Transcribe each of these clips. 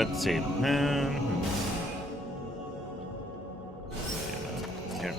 let's see. Here.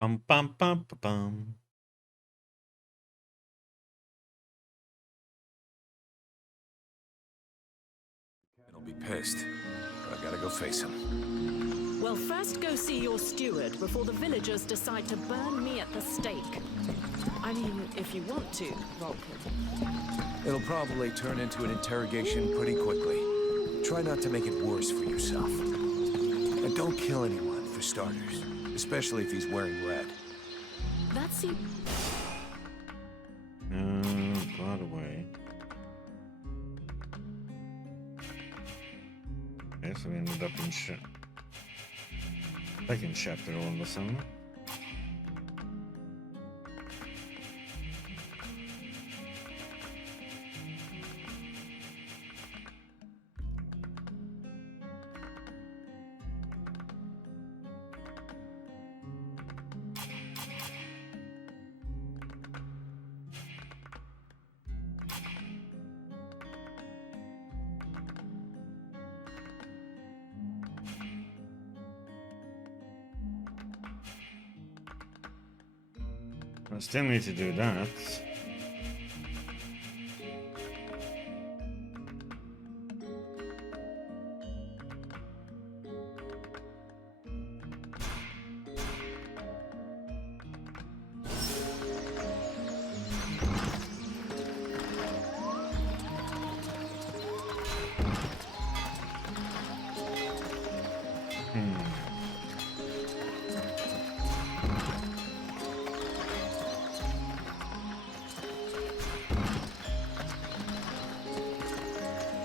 Bum, bum, bum, bum, bum. He'll be pissed, but I gotta go face him. Well, first go see your steward before the villagers decide to burn me at the stake. I mean, if you want to, Vulcan. It'll probably turn into an interrogation pretty quickly. Try not to make it worse for yourself. And don't kill anyone, for starters. Especially if he's wearing red. That seems... By the way. Okay, so we ended up in second chapter all of a sudden. I still need to do that.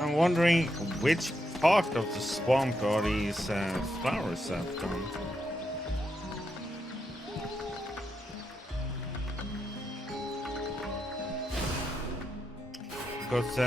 I'm wondering which part of the swamp are these flowers from? Because,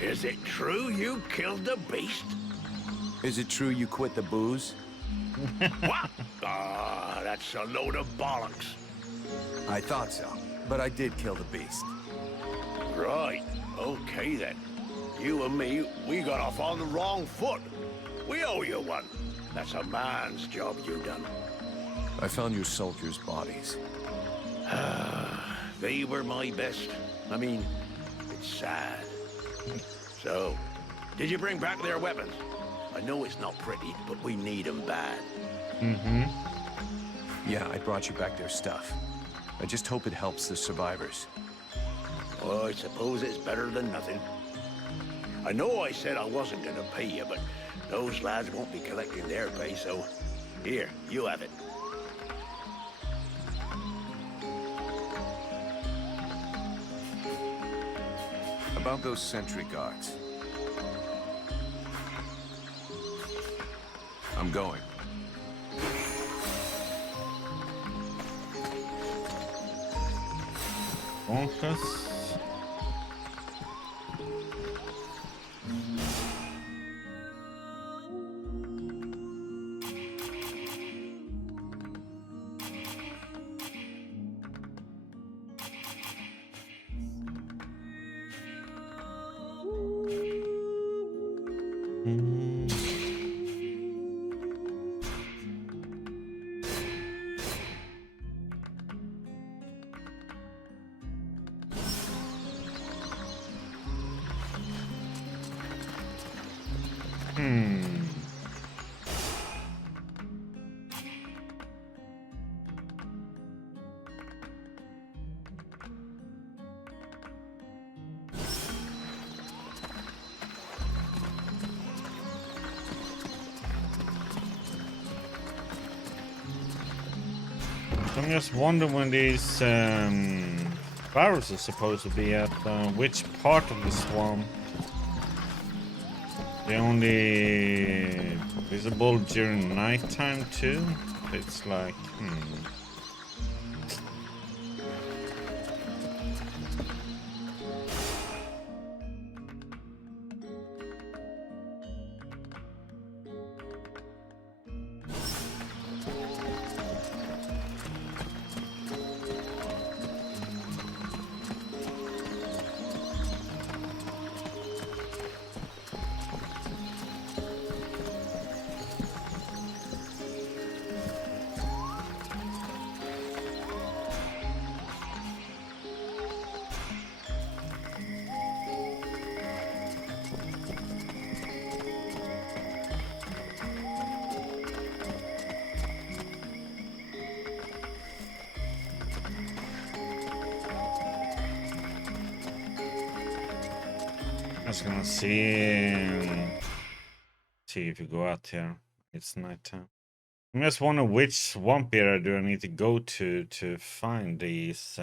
Is it true you killed the beast? Is it true you quit the booze? What? Ah, that's a load of bollocks. I thought so, but I did kill the beast. Right. Okay then. You and me, we got off on the wrong foot. We owe you one. That's a man's job you done. I found your soldiers' bodies. They were my best. I mean, it's sad. So, did you bring back their weapons? I know it's not pretty, but we need them bad. Mm-hmm. Yeah, I brought you back their stuff. I just hope it helps the survivors. Oh, I suppose it's better than nothing. I know I said I wasn't gonna pay you, but those lads won't be collecting their pay, so here, you have it. About those sentry guards. I'm going. Conscious. I'm just wondering when these flowers are supposed to be at which part of the swamp. They're only visible during nighttime too. It's like, I was gonna see if you go out here. It's nighttime. I'm just wondering which swamp area do I need to go to find these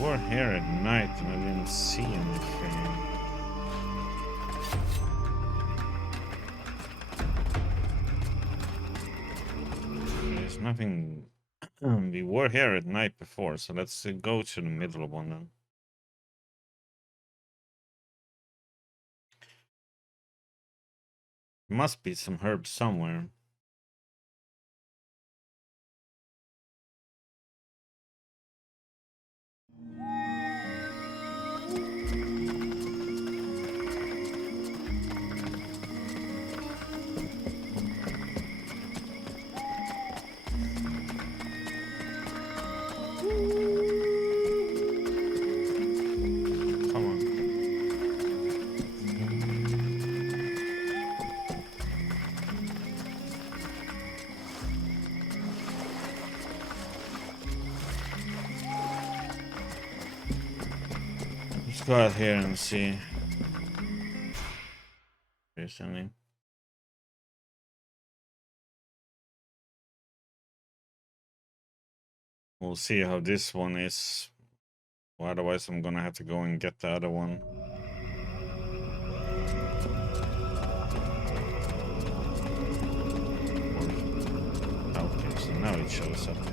we're here at night and I didn't see anything. There's nothing. We were here at night before, so let's go to the middle one then. Must be some herbs somewhere. Go out here and see if there's any. We'll see how this one is. Well, otherwise, I'm gonna have to go and get the other one. Okay, so now it shows up here.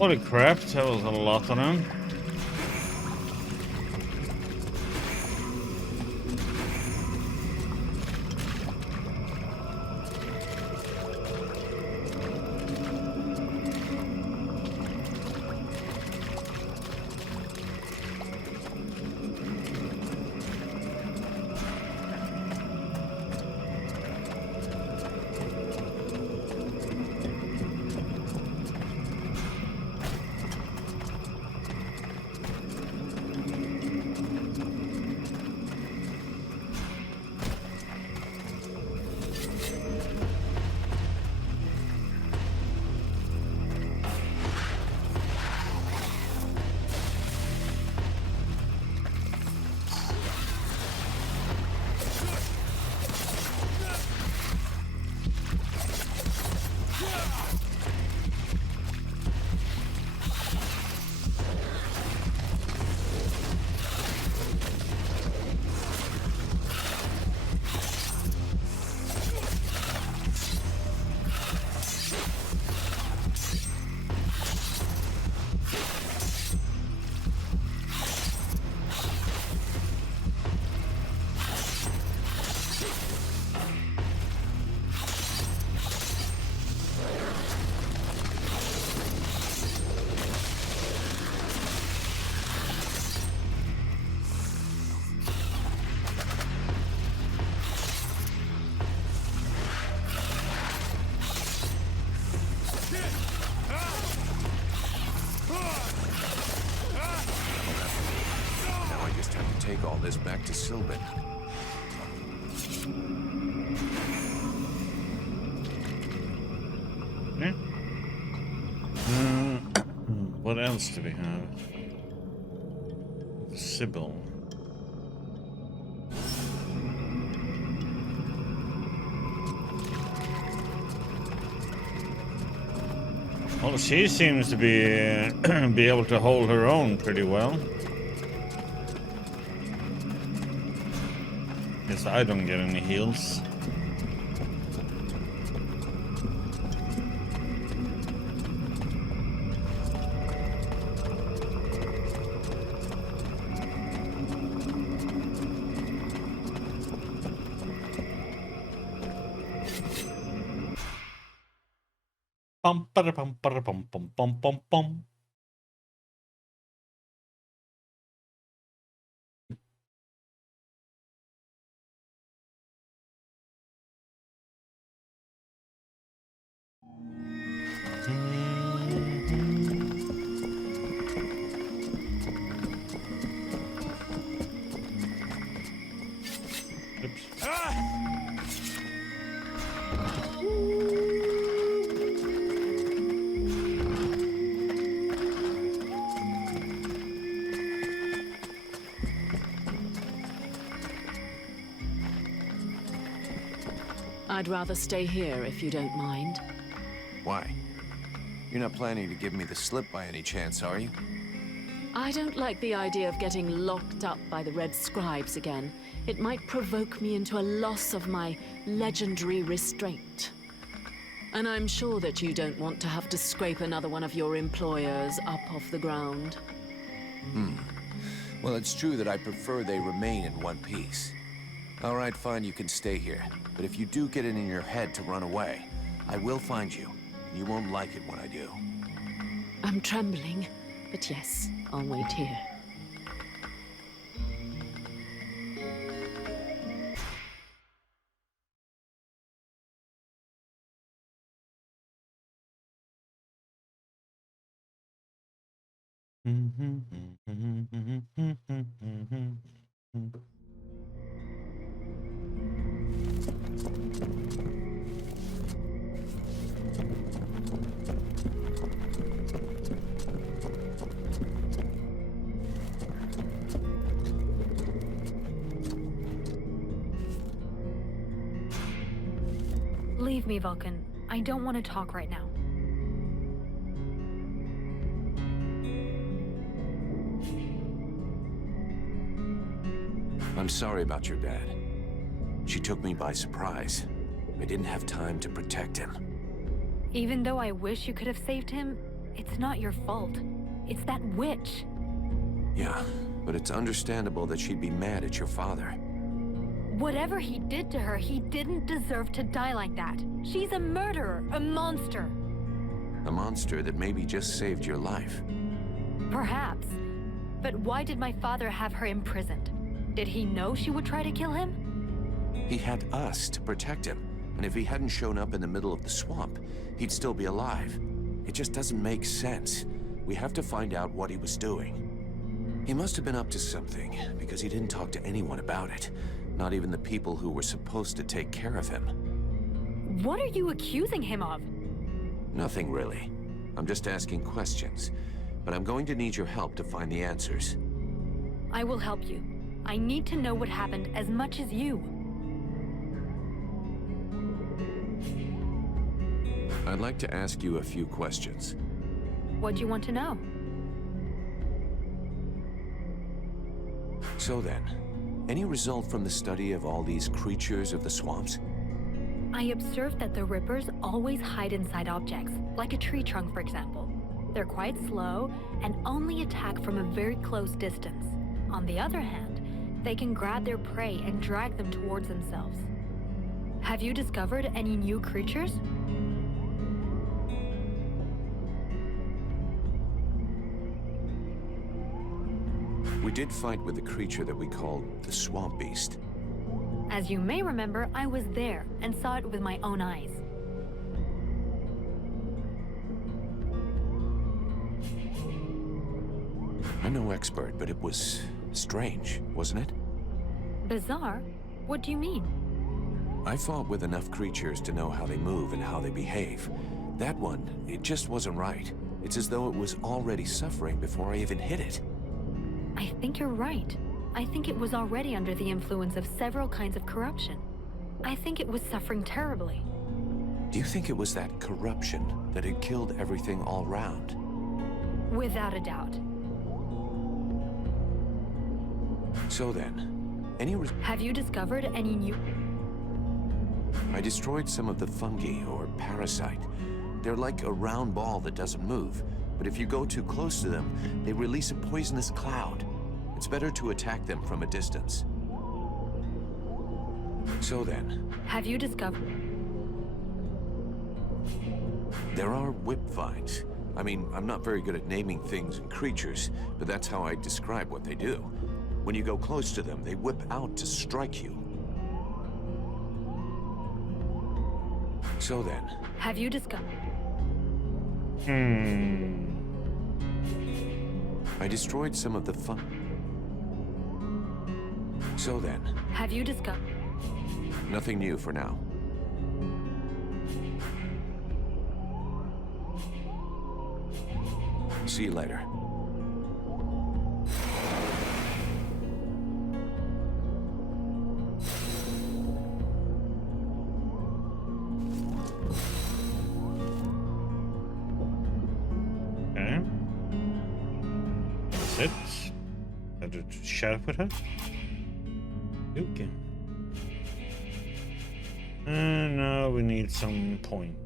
Holy crap, that was a lot of them. Now I just have to take all this back to Sylvan. Yeah. What else do we have? Sybil. Well, she seems to be able to hold her own pretty well. Guess I don't get any heals. Pum para pum para pum pum pum pum pum. I'd rather stay here if you don't mind. Why? You're not planning to give me the slip by any chance, are you? I don't like the idea of getting locked up by the Red Scribes again. It might provoke me into a loss of my legendary restraint. And I'm sure that you don't want to have to scrape another one of your employers up off the ground. Well, it's true that I prefer they remain in one piece. All right, fine, you can stay here. But if you do get it in your head to run away, I will find you. You won't like it when I do. I'm trembling, but yes, I'll wait here. Leave me, Vulcan. I don't want to talk right now. I'm sorry about your dad. She took me by surprise. I didn't have time to protect him. Even though I wish you could have saved him, It's not your fault. It's that witch. Yeah, but it's understandable that she'd be mad at your father. Whatever he did to her, he didn't deserve to die like that. She's a murderer, a monster. A monster that maybe just saved your life. Perhaps. But why did my father have her imprisoned? Did he know she would try to kill him? He had us to protect him, and if he hadn't shown up in the middle of the swamp, he'd still be alive. It just doesn't make sense. We have to find out what he was doing. He must have been up to something, because he didn't talk to anyone about it. Not even the people who were supposed to take care of him. What are you accusing him of? Nothing really. I'm just asking questions. But I'm going to need your help to find the answers. I will help you. I need to know what happened as much as you. I'd like to ask you a few questions. What do you want to know? So then, any result from the study of all these creatures of the swamps? I observed that the Rippers always hide inside objects, like a tree trunk, for example. They're quite slow and only attack from a very close distance. On the other hand, they can grab their prey and drag them towards themselves. Have you discovered any new creatures? We did fight with a creature that we called the Swamp Beast. As you may remember, I was there and saw it with my own eyes. I'm no expert, but it was strange, wasn't it? Bizarre? What do you mean? I fought with enough creatures to know how they move and how they behave. That one, it just wasn't right. It's as though it was already suffering before I even hit it. I think you're right. I think it was already under the influence of several kinds of corruption. I think it was suffering terribly. Do you think it was that corruption that had killed everything all round? Without a doubt. So then, Have you discovered any new... I destroyed some of the fungi, or parasite. They're like a round ball that doesn't move, but if you go too close to them, they release a poisonous cloud. It's better to attack them from a distance. So then, Have you discovered... there are whip vines. I mean, I'm not very good at naming things and creatures, but that's how I describe what they do. When you go close to them, they whip out to strike you. So then, Have you discovered... I destroyed some of the So then, Have you discovered... nothing new for now. See you later. Okay. That's it. Had to chat with her. Okay. And now we need some points.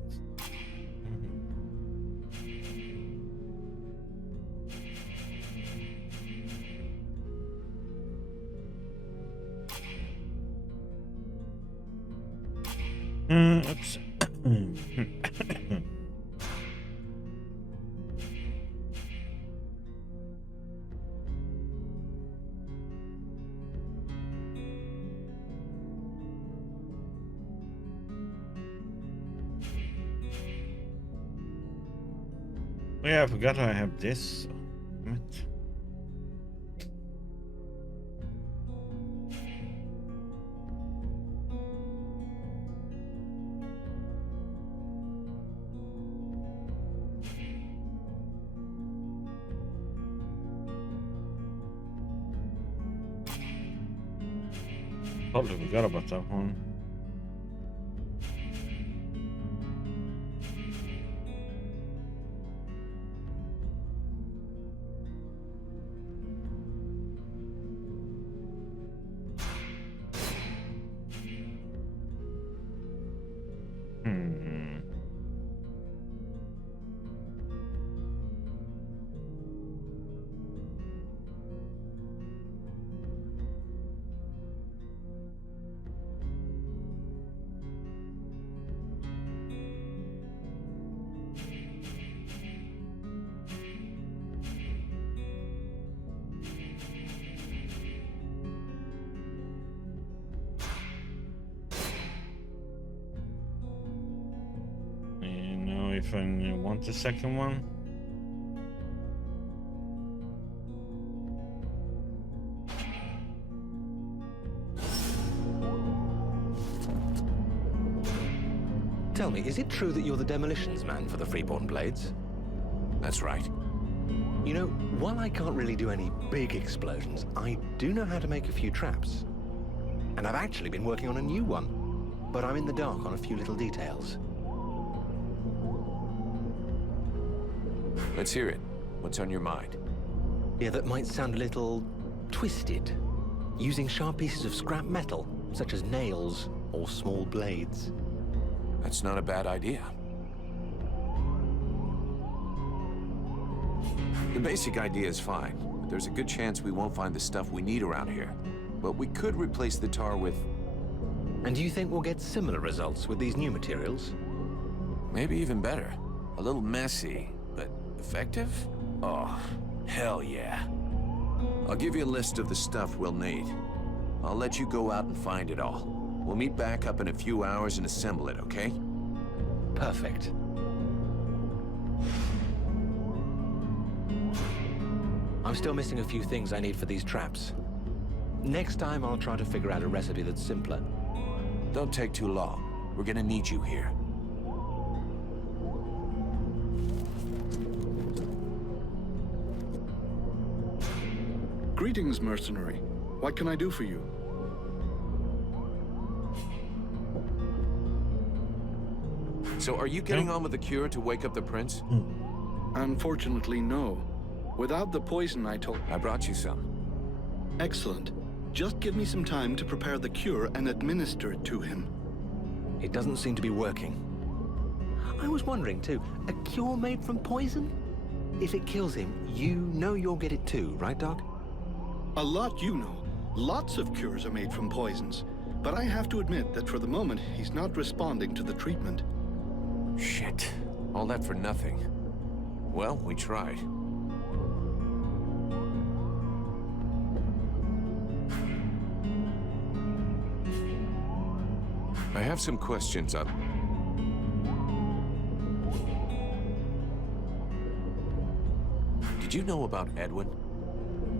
Oops. Oh yeah, I forgot I have this. Damn it. Totally forgot about that one. if I want the second one. Tell me, is it true that you're the demolitions man for the Freeborn Blades? That's right. You know, while I can't really do any big explosions, I do know how to make a few traps. And I've actually been working on a new one, but I'm in the dark on a few little details. Let's hear it. What's on your mind? Yeah, that might sound a little twisted. Using sharp pieces of scrap metal, such as nails or small blades. That's not a bad idea. The basic idea is fine, but there's a good chance we won't find the stuff we need around here. But we could replace the tar with... And do you think we'll get similar results with these new materials? maybe even better. A little messy, but effective? Oh, hell yeah. I'll give you a list of the stuff we'll need. I'll let you go out and find it all. We'll meet back up in a few hours and assemble it, okay? Perfect. I'm still missing a few things I need for these traps. Next time, I'll try to figure out a recipe that's simpler. Don't take too long. We're gonna need you here. Greetings, mercenary. What can I do for you? So are you getting on with the cure to wake up the prince? Unfortunately, no. Without the poison I told... I brought you some. Excellent. Just give me some time to prepare the cure and administer it to him. It doesn't seem to be working. I was wondering, too, a cure made from poison? If it kills him, you know you'll get it too, right, Doc? A lot you know. Lots of cures are made from poisons. But I have to admit that for the moment, he's not responding to the treatment. Shit. All that for nothing. Well, we tried. I have some questions up. Did you know about Edwin?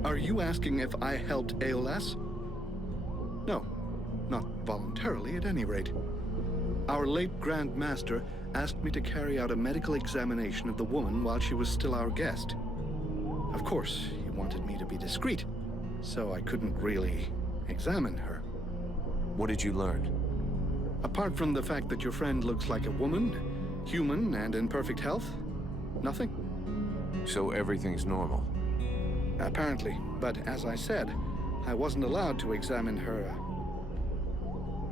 Are you asking if I helped ALS? No, not voluntarily at any rate. Our late Grand Master asked me to carry out a medical examination of the woman while she was still our guest. Of course, he wanted me to be discreet, so I couldn't really examine her. What did you learn? Apart from the fact that your friend looks like a woman, human and in perfect health, nothing. So everything's normal. Apparently, but as I said, I wasn't allowed to examine her.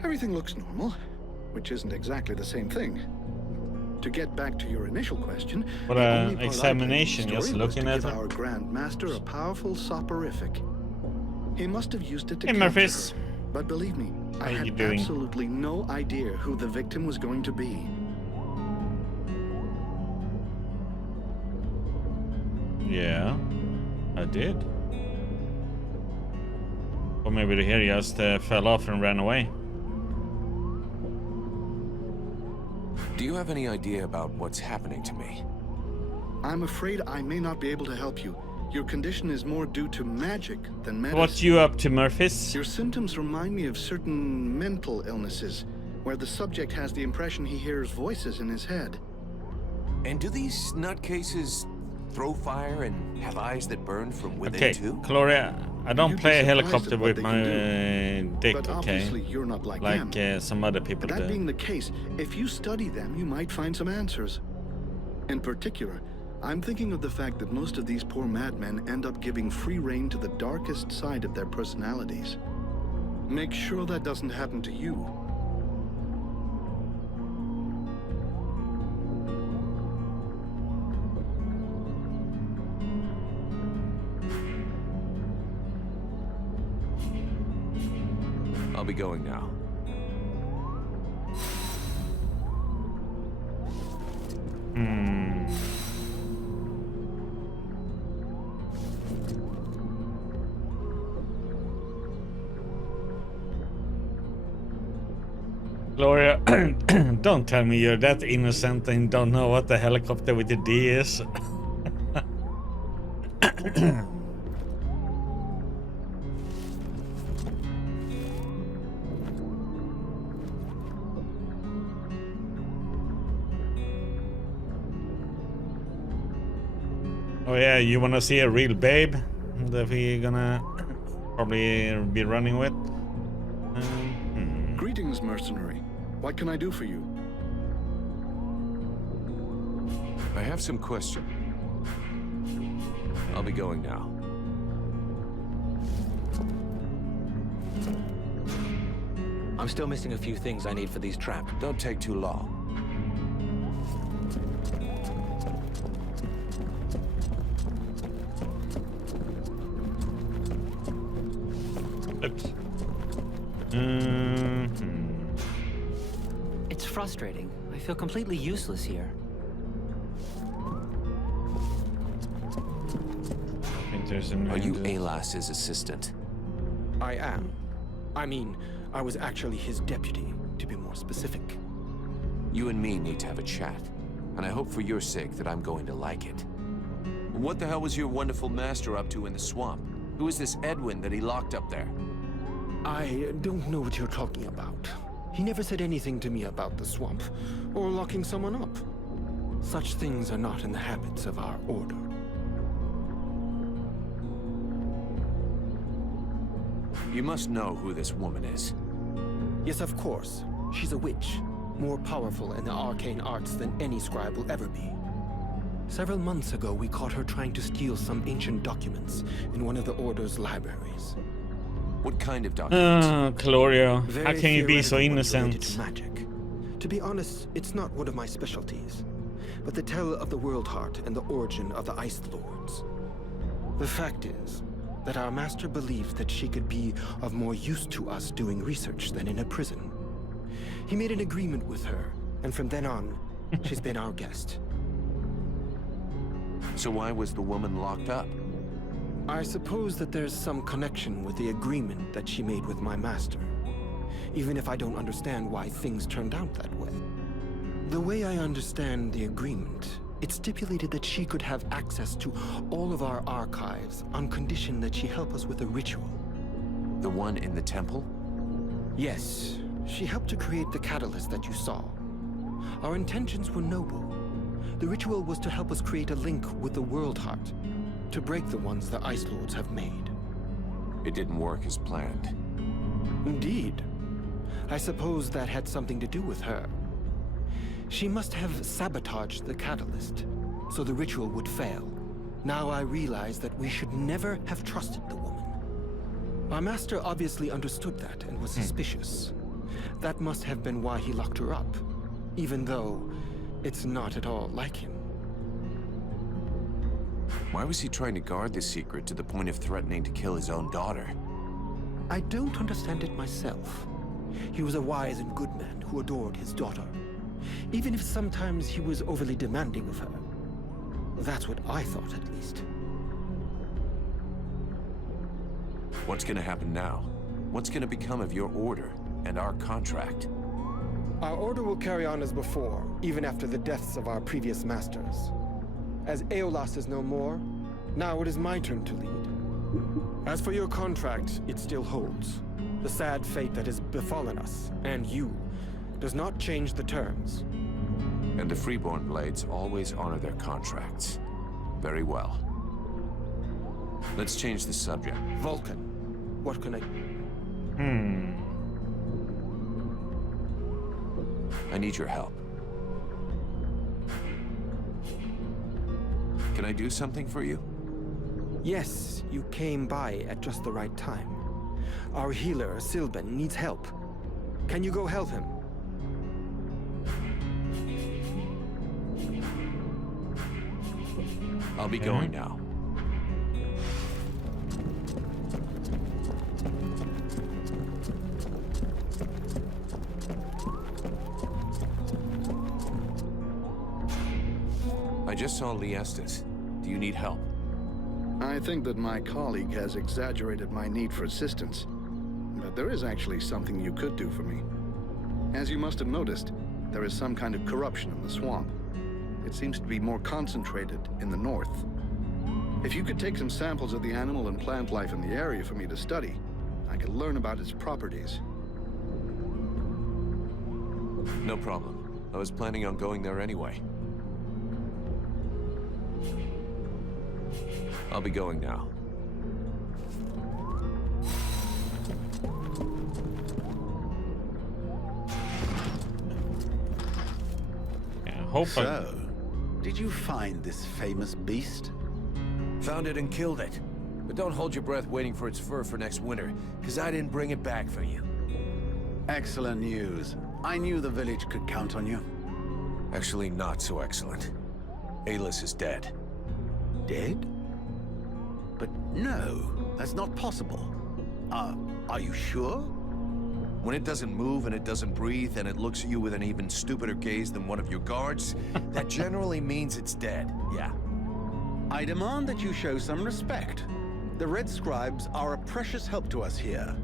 Everything looks normal, which isn't exactly the same thing. To get back to your initial question, But the only part I examination, played in the just story was looking to at give her. our Grand Master a powerful soporific. He must have used it to Hey, capture Murphys. her. But believe me, I How you had doing? absolutely no idea who the victim was going to be. Yeah, I did. Or maybe the hair just fell off and ran away. Do you have any idea about what's happening to me? I'm afraid I may not be able to help you. Your condition is more due to magic than medicine. What you up to, Murphys? Your symptoms remind me of certain mental illnesses, where the subject has the impression he hears voices in his head. And do these nutcases throw fire and have eyes that burn from within Okay, too? Gloria, I don't You'd be play a surprised helicopter at what with they my can dick, But okay? obviously you're not like them. Like some other people That being do. the case, if you study them, you might find some answers. In particular, I'm thinking of the fact that most of these poor madmen end up giving free rein to the darkest side of their personalities. Make sure that doesn't happen to you. I'll be going now. Hmm. Gloria, don't tell me you're that innocent and don't know what the helicopter with the D is. Oh yeah, you wanna see a real babe that we gonna probably be running with? Greetings, mercenary. What can I do for you? I have some questions. I'll be going now. I'm still missing a few things I need for these traps. Don't take too long. Oops. It's frustrating. I feel completely useless here. I think there's a Are you Alas's assistant? I am. I mean, I was actually his deputy, to be more specific. You and me need to have a chat. And I hope for your sake that I'm going to like it. What the hell was your wonderful master up to in the swamp? Who is this Edwin that he locked up there? I don't know what you're talking about. He never said anything to me about the swamp, or locking someone up. Such things are not in the habits of our order. You must know who this woman is. Yes, of course. She's a witch, more powerful in the arcane arts than any scribe will ever be. Several months ago, we caught her trying to steal some ancient documents in one of the Order's libraries. What kind of documents? Gloria, how Very can you be so theoretical ones related innocent? to magic. To be honest, it's not one of my specialties, but the tale of the World Heart and the origin of the Ice Lords. The fact is that our master believed that she could be of more use to us doing research than in a prison. He made an agreement with her, and from then on, she's been our guest. So why was the woman locked up? I suppose that there's some connection with the agreement that she made with my master, even if I don't understand why things turned out that way. The way I understand the agreement, it stipulated that she could have access to all of our archives on condition that she help us with a ritual. The one in the temple? Yes, she helped to create the catalyst that you saw. Our intentions were noble. The ritual was to help us create a link with the World Heart, to break the ones the Ice Lords have made. It didn't work as planned. Indeed. I suppose that had something to do with her. She must have sabotaged the catalyst, so the ritual would fail. Now I realize that we should never have trusted the woman. Our master obviously understood that and was suspicious. That must have been why he locked her up, even though it's not at all like him. Why was he trying to guard this secret to the point of threatening to kill his own daughter? I don't understand it myself. He was a wise and good man who adored his daughter, even if sometimes he was overly demanding of her. That's what I thought, at least. What's gonna happen now? What's gonna become of your order and our contract? Our order will carry on as before, even after the deaths of our previous masters. As Aeolas is no more, now it is my turn to lead. As for your contract, it still holds. The sad fate that has befallen us, and you, does not change the terms. And the Freeborn Blades always honor their contracts. Very well. Let's change the subject. Vulcan, what can I... I need your help. Can I do something for you? Yes, you came by at just the right time. Our healer, Sylvan, needs help. Can you go help him? I'll be going now. I just saw Liestas. Do you need help? I think that my colleague has exaggerated my need for assistance. But there is actually something you could do for me. As you must have noticed, there is some kind of corruption in the swamp. It seems to be more concentrated in the north. If you could take some samples of the animal and plant life in the area for me to study, I could learn about its properties. No problem. I was planning on going there anyway. I'll be going now. Yeah, hope So, did you find this famous beast? Found it and killed it. But don't hold your breath waiting for its fur for next winter, because I didn't bring it back for you. Excellent news. I knew the village could count on you. Actually, not so excellent. Alis is dead. Dead? But no, that's not possible. Are you sure? When it doesn't move and it doesn't breathe and it looks at you with an even stupider gaze than one of your guards, that generally means it's dead, yeah. I demand that you show some respect. The Red Scribes are a precious help to us here.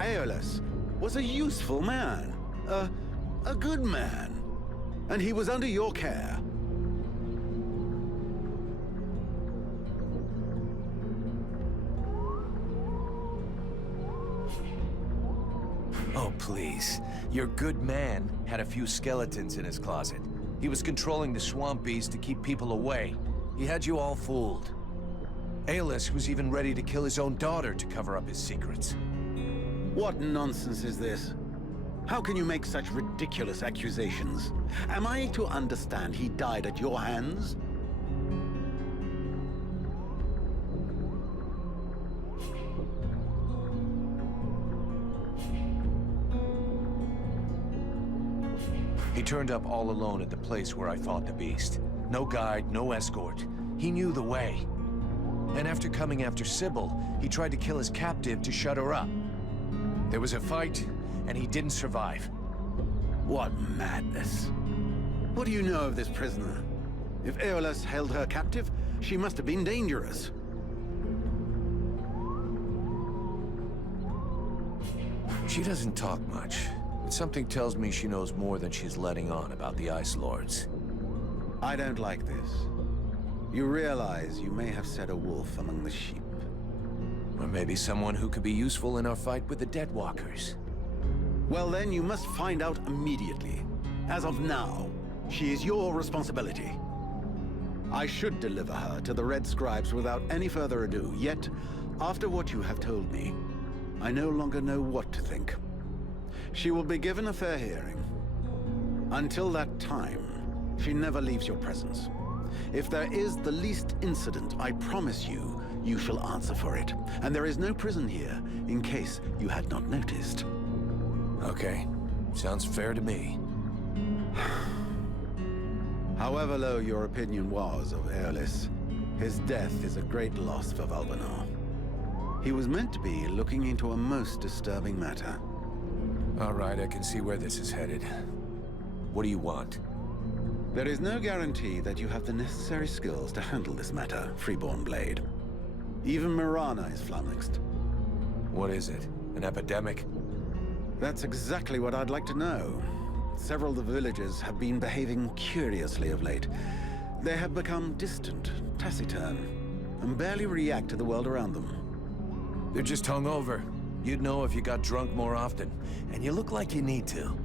Aeolus was a useful man, a good man, and he was under your care. Oh, please. Your good man had a few skeletons in his closet. He was controlling the swamp beast to keep people away. He had you all fooled. Aeolus was even ready to kill his own daughter to cover up his secrets. What nonsense is this? How can you make such ridiculous accusations? Am I to understand he died at your hands? He turned up all alone at the place where I fought the beast. No guide, no escort. He knew the way. And after coming after Sybil, he tried to kill his captive to shut her up. There was a fight, and he didn't survive. What madness. What do you know of this prisoner? If Aeolus held her captive, she must have been dangerous. She doesn't talk much, but something tells me she knows more than she's letting on about the Ice Lords. I don't like this. You realize you may have set a wolf among the sheep. Or maybe someone who could be useful in our fight with the Deadwalkers. Well then, you must find out immediately. As of now, she is your responsibility. I should deliver her to the Red Scribes without any further ado, yet, after what you have told me, I no longer know what to think. She will be given a fair hearing. Until that time, she never leaves your presence. If there is the least incident, I promise you, you shall answer for it. And there is no prison here, in case you had not noticed. Okay, sounds fair to me. However low your opinion was of Aeolus, his death is a great loss for Valvanor. He was meant to be looking into a most disturbing matter. All right, I can see where this is headed. What do you want? There is no guarantee that you have the necessary skills to handle this matter, Freeborn Blade. Even Mirana is flummoxed. What is it? An epidemic? That's exactly what I'd like to know. Several of the villagers have been behaving curiously of late. They have become distant, taciturn, and barely react to the world around them. They're just hungover. You'd know if you got drunk more often, and you look like you need to.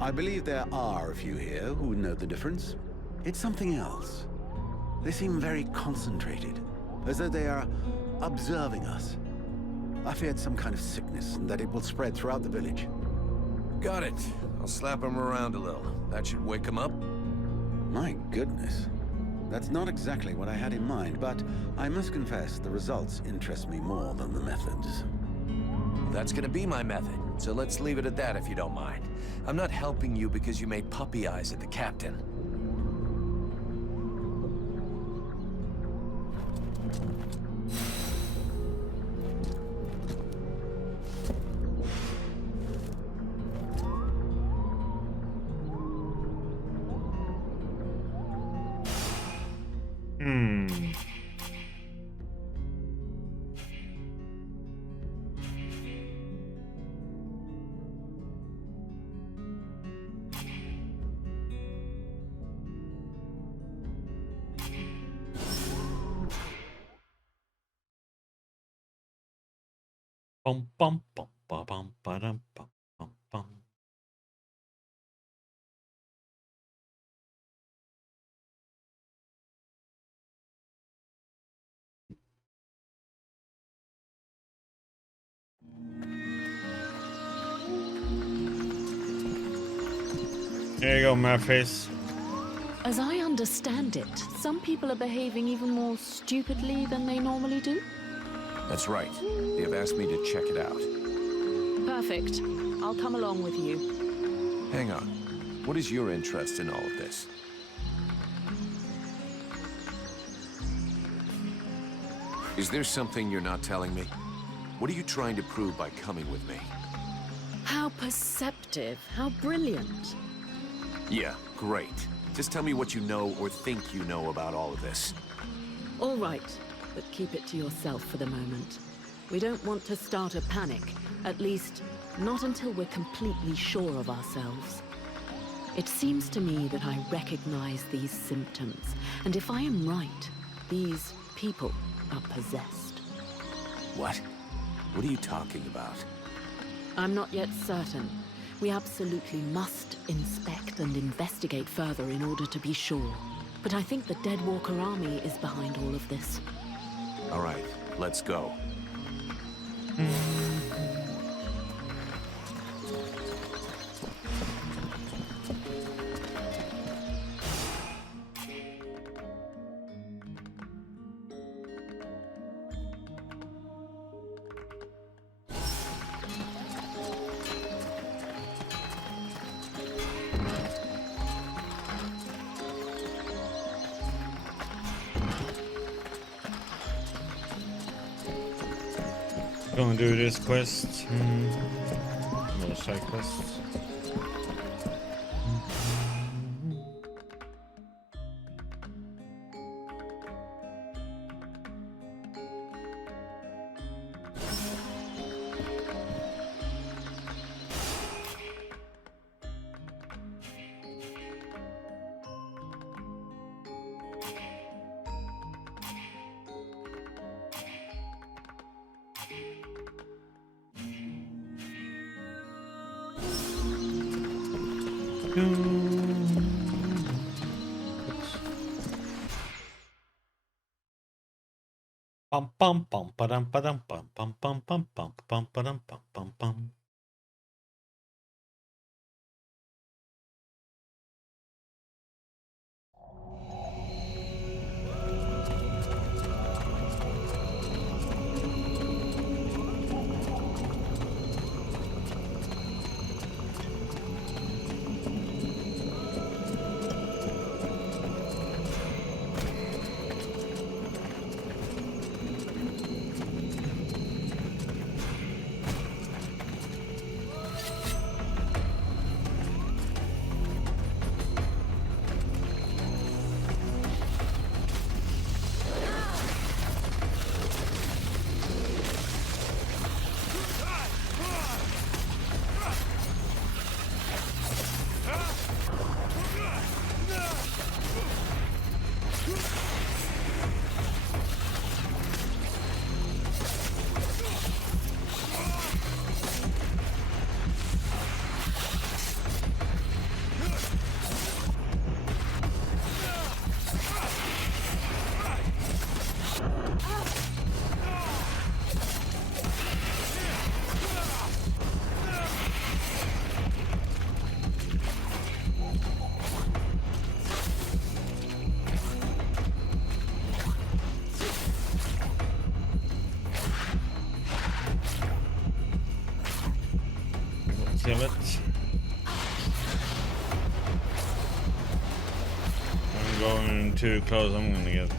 I believe there are a few here who know the difference. It's something else. They seem very concentrated, as though they are observing us. I feared some kind of sickness and that it will spread throughout the village. Got it. I'll slap him around a little. That should wake him up. My goodness. That's not exactly what I had in mind, but I must confess the results interest me more than the methods. That's gonna be my method, so let's leave it at that if you don't mind. I'm not helping you because you made puppy eyes at the captain. Bum bum bum ba bum ba dum bum bum bum. There you go, my face. As I understand it, some people are behaving even more stupidly than they normally do. That's right. They have asked me to check it out. Perfect. I'll come along with you. Hang on. What is your interest in all of this? Is there something you're not telling me? What are you trying to prove by coming with me? How perceptive, how brilliant. Yeah, great. Just tell me what you know or think you know about all of this. All right, but keep it to yourself for the moment. We don't want to start a panic, at least not until we're completely sure of ourselves. It seems to me that I recognize these symptoms, and if I am right, these people are possessed. What? What are you talking about? I'm not yet certain. We absolutely must inspect and investigate further in order to be sure. But I think the Deadwalker army is behind all of this. All right, let's go. Gonna do this quest. No side quests. Pum pum pum padum padum pum pum pum pum pum pum padum pum pum pum. Kill it. I'm going too close, I'm gonna get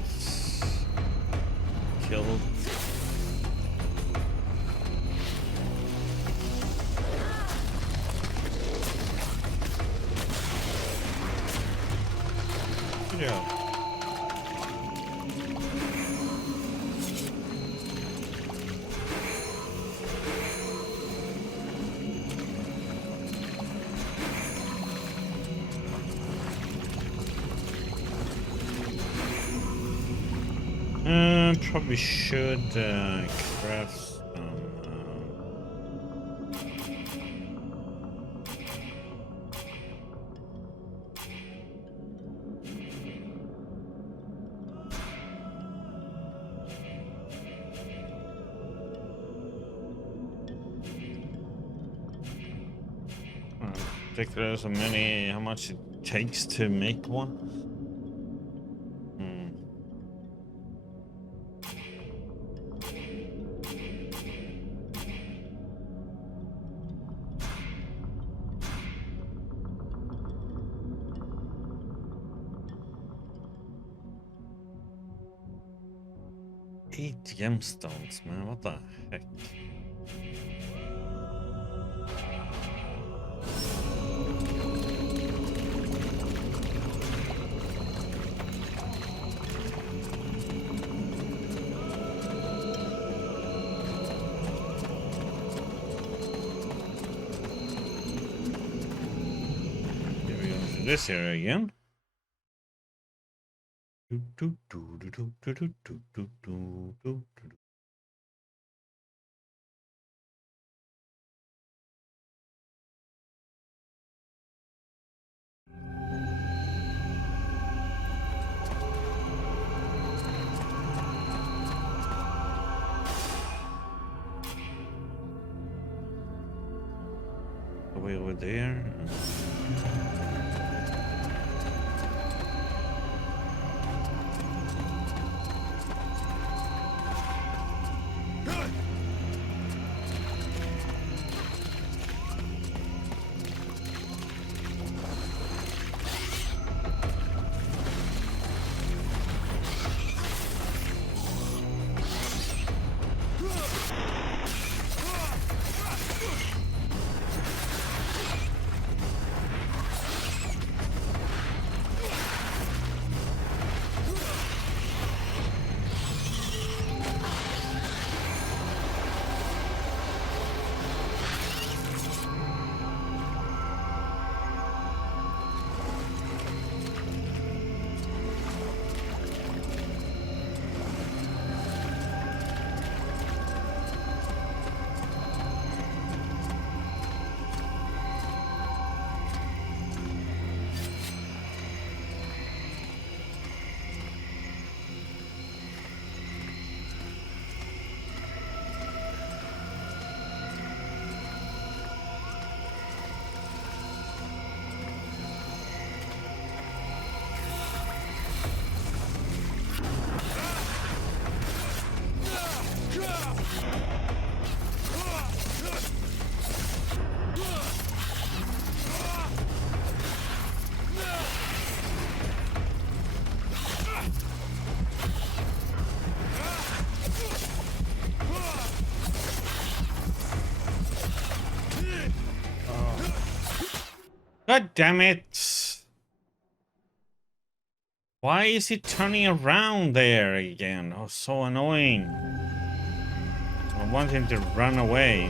killed. Good job. Probably should craft some ridiculous how much it takes to make one. Eight gemstones, man. What the heck? Here we go to this area again. Way over there. God damn it! Why is he turning around there again? Oh, so annoying. I want him to run away.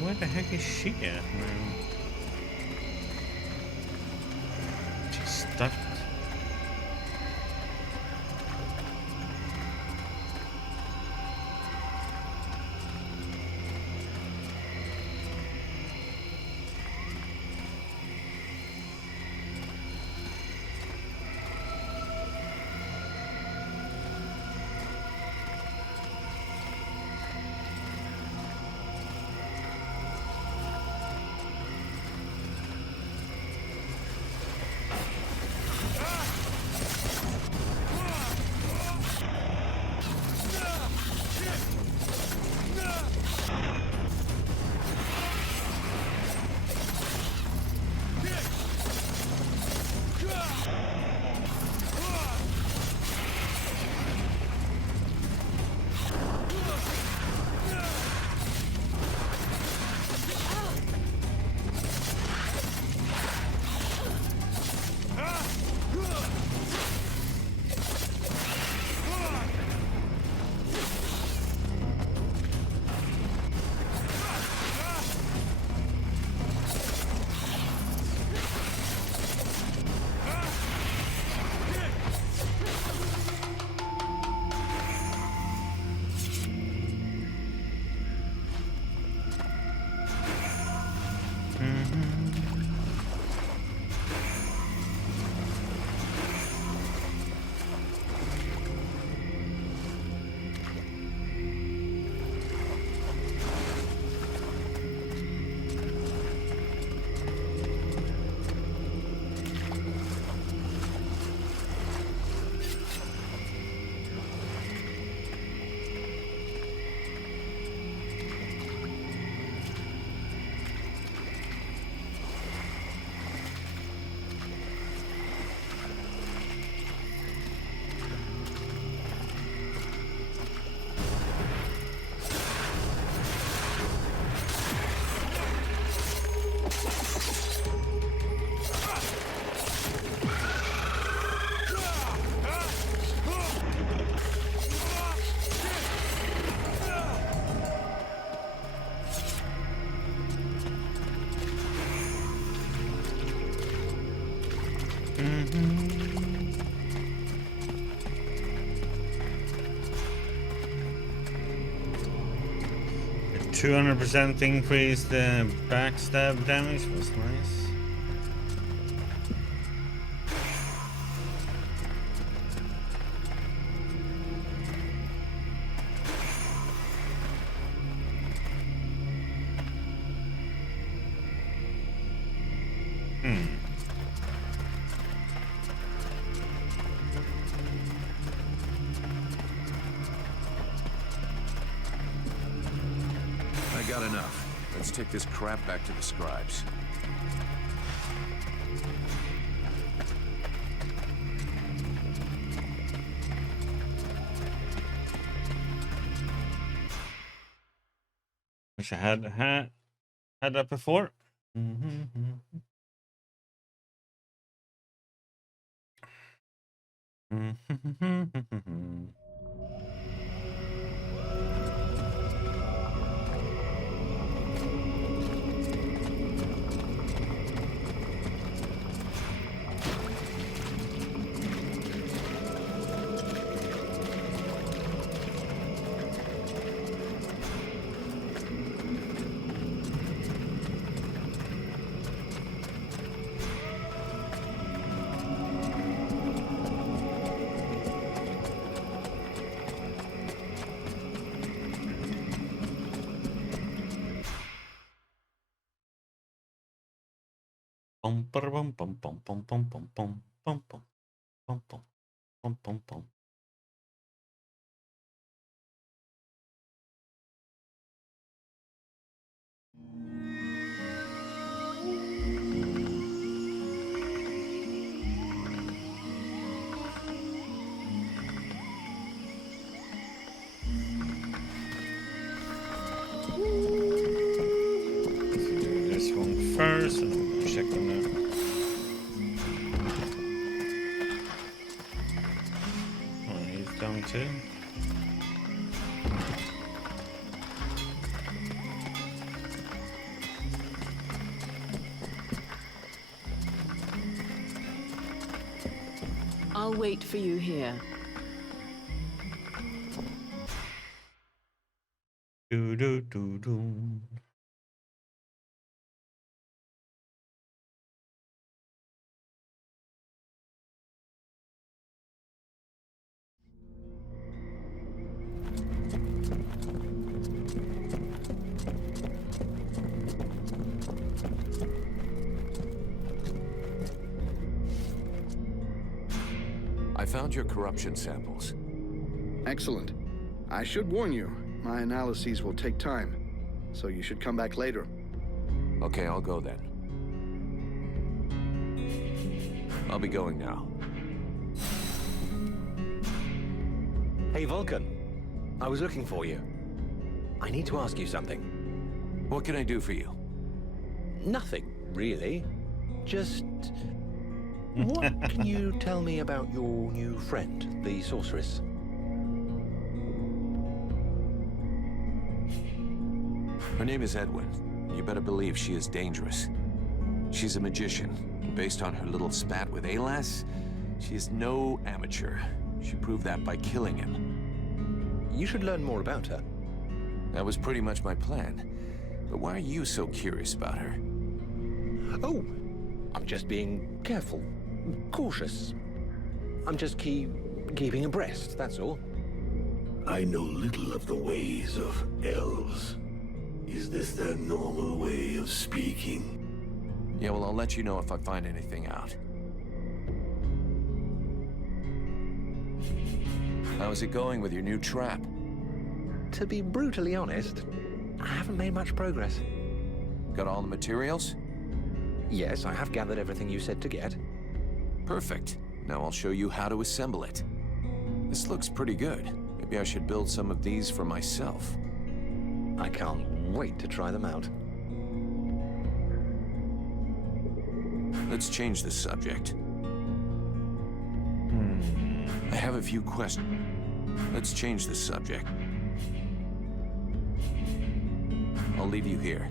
Where the heck is she at now? She's stuck. A 200% increase the backstab damage was nice. I got enough. Let's take this crap back to the scribes. Wish I had that before. Bum bum bum bum bum bum bum bum bum bum bum bum bum bum bum. Do this one first, and I'm gonna check on that. Oh, he's down too. I'll wait for you here. Do do do do. I found your corruption samples. Excellent. I should warn you, my analyses will take time, so you should come back later. Okay, I'll go then. I'll be going now. Hey, Vulcan. I was looking for you. I need to ask you something. What can I do for you? Nothing, really. Just... what can you tell me about your new friend, the sorceress? Her name is Edwin. You better believe she is dangerous. She's a magician. And based on her little spat with Alas, she is no amateur. She proved that by killing him. You should learn more about her. That was pretty much my plan. But why are you so curious about her? Oh, I'm just being careful, cautious. I'm just keeping abreast, that's all. I know little of the ways of elves. Is this their normal way of speaking? Yeah, well, I'll let you know if I find anything out. How's it going with your new trap? To be brutally honest, I haven't made much progress. Got all the materials? Yes, I have gathered everything you said to get. Perfect. Now I'll show you how to assemble it. This looks pretty good. Maybe I should build some of these for myself. I can't wait to try them out. Let's change the subject. I have a few questions. Let's change the subject. I'll leave you here.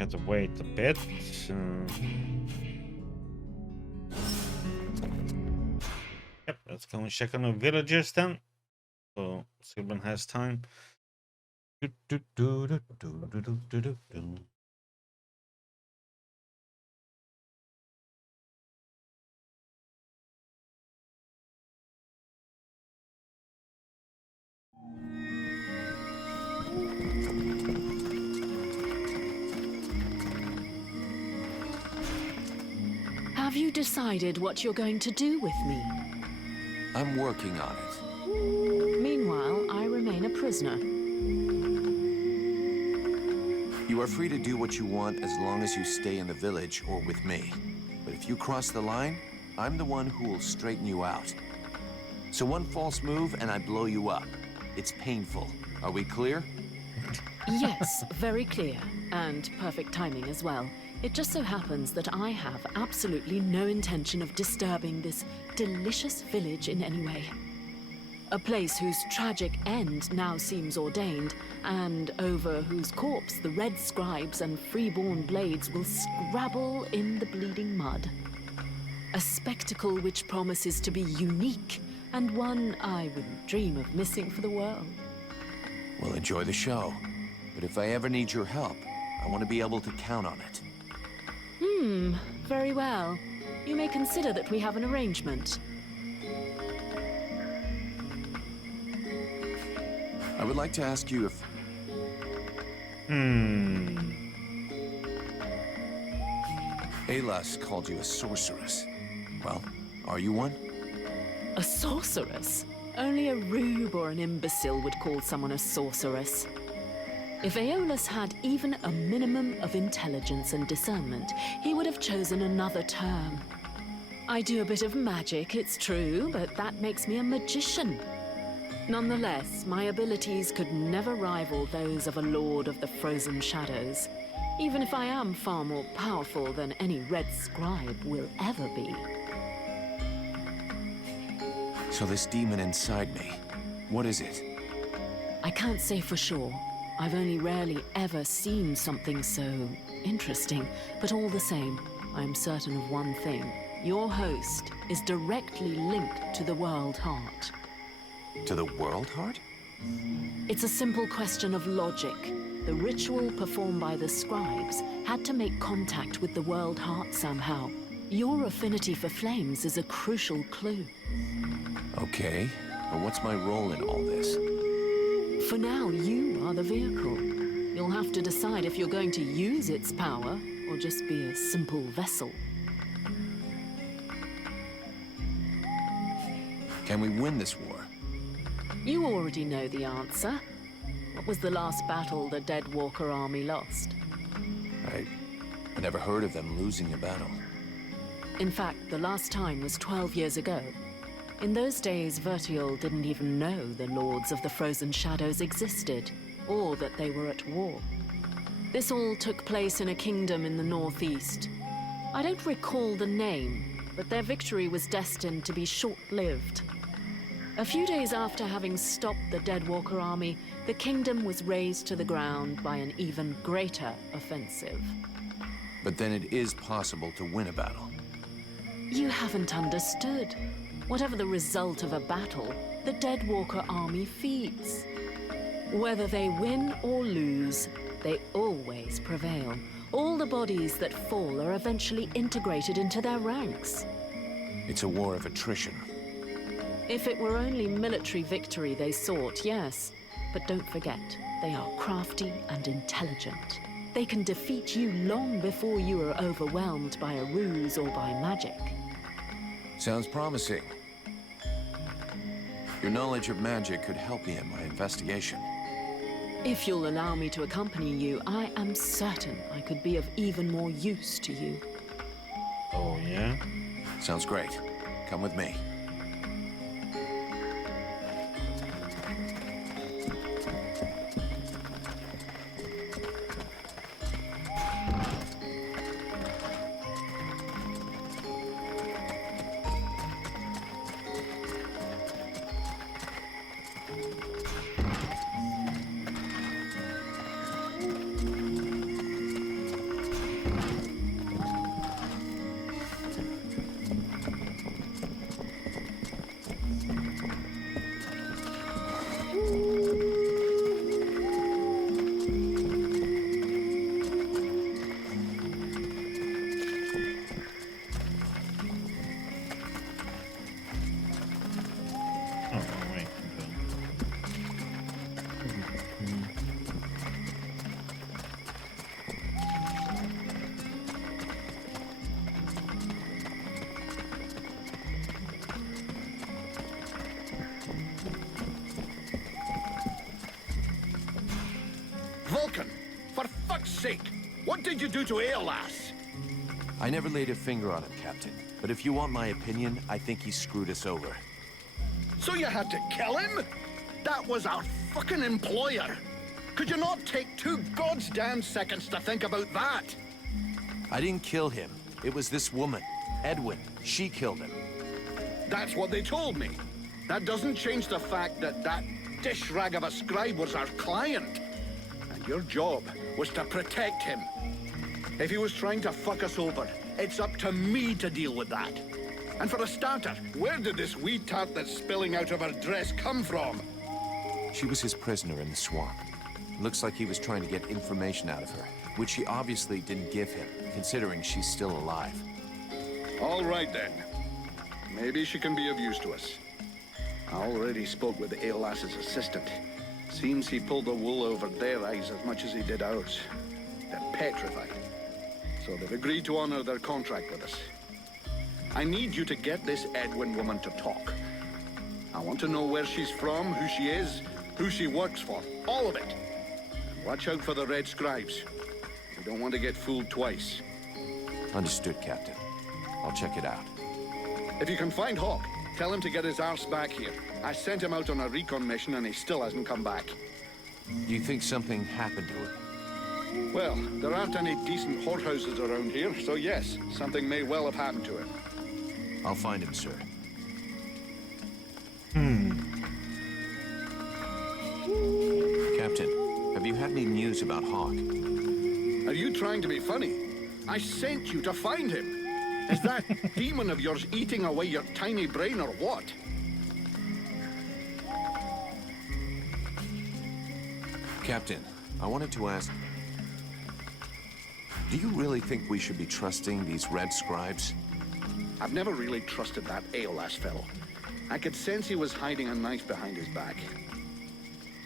have to wait a bit. Yep, let's go and check on the villagers then. So Sylvan has time. Have you decided what you're going to do with me? I'm working on it. Meanwhile, I remain a prisoner. You are free to do what you want as long as you stay in the village or with me. But if you cross the line, I'm the one who will straighten you out. So one false move and I blow you up. It's painful. Are we clear? Yes, very clear. And perfect timing as well. It just so happens that I have absolutely no intention of disturbing this delicious village in any way. A place whose tragic end now seems ordained, and over whose corpse the red scribes and freeborn blades will scrabble in the bleeding mud. A spectacle which promises to be unique, and one I wouldn't dream of missing for the world. Well, enjoy the show. But if I ever need your help, I want to be able to count on it. Very well. You may consider that we have an arrangement. I would like to ask you if... Alas called you a sorceress. Well, are you one? A sorceress? Only a rube or an imbecile would call someone a sorceress. If Aeolus had even a minimum of intelligence and discernment, he would have chosen another term. I do a bit of magic, it's true, but that makes me a magician. Nonetheless, my abilities could never rival those of a lord of the frozen shadows, even if I am far more powerful than any red scribe will ever be. So this demon inside me, what is it? I can't say for sure. I've only rarely ever seen something so interesting, but all the same, I'm certain of one thing. Your host is directly linked to the World Heart. To the World Heart? It's a simple question of logic. The ritual performed by the scribes had to make contact with the World Heart somehow. Your affinity for flames is a crucial clue. Okay, but what's my role in all this? For now, you are the vehicle. You'll have to decide if you're going to use its power or just be a simple vessel. Can we win this war? You already know the answer. What was the last battle the Dead Walker army lost? I never heard of them losing a battle. In fact, the last time was 12 years ago. In those days, Vertiol didn't even know the Lords of the Frozen Shadows existed, or that they were at war. This all took place in a kingdom in the northeast. I don't recall the name, but their victory was destined to be short-lived. A few days after having stopped the Dead Walker army, the kingdom was razed to the ground by an even greater offensive. But then it is possible to win a battle. You haven't understood. Whatever the result of a battle, the Dead Walker army feeds. Whether they win or lose, they always prevail. All the bodies that fall are eventually integrated into their ranks. It's a war of attrition. If it were only military victory they sought, yes. But don't forget, they are crafty and intelligent. They can defeat you long before you are overwhelmed by a ruse or by magic. Sounds promising. Your knowledge of magic could help me in my investigation. If you'll allow me to accompany you, I am certain I could be of even more use to you. Oh, yeah? Sounds great. Come with me. sake! What did you do to Aeolas? I never laid a finger on him, Captain. But if you want my opinion, I think he screwed us over. So you had to kill him? That was our fucking employer. Could you not take 2 goddamn seconds to think about that? I didn't kill him. It was this woman, Edwin. She killed him. That's what they told me. That doesn't change the fact that that dish rag of a scribe was our client. And your job was to protect him. If he was trying to fuck us over, it's up to me to deal with that. And for a starter, where did this wee tart that's spilling out of her dress come from? She was his prisoner in the swamp. Looks like he was trying to get information out of her, which she obviously didn't give him, considering she's still alive. All right, then. Maybe she can be of use to us. I already spoke with Aeolas's assistant. Seems he pulled the wool over their eyes as much as he did ours. They're petrified. So they've agreed to honor their contract with us. I need you to get this Edwin woman to talk. I want to know where she's from, who she is, who she works for. All of it. And watch out for the Red Scribes. We don't want to get fooled twice. Understood, Captain. I'll check it out. If you can find Hawk, tell him to get his arse back here. I sent him out on a recon mission and he still hasn't come back. Do you think something happened to him? Well, there aren't any decent whorehouses around here, so yes, something may well have happened to him. I'll find him, sir. Captain, have you had any news about Hawk? Are you trying to be funny? I sent you to find him. Is that demon of yours eating away your tiny brain or what? Captain, I wanted to ask... Do you really think we should be trusting these Red Scribes? I've never really trusted that Aeolas fellow. I could sense he was hiding a knife behind his back.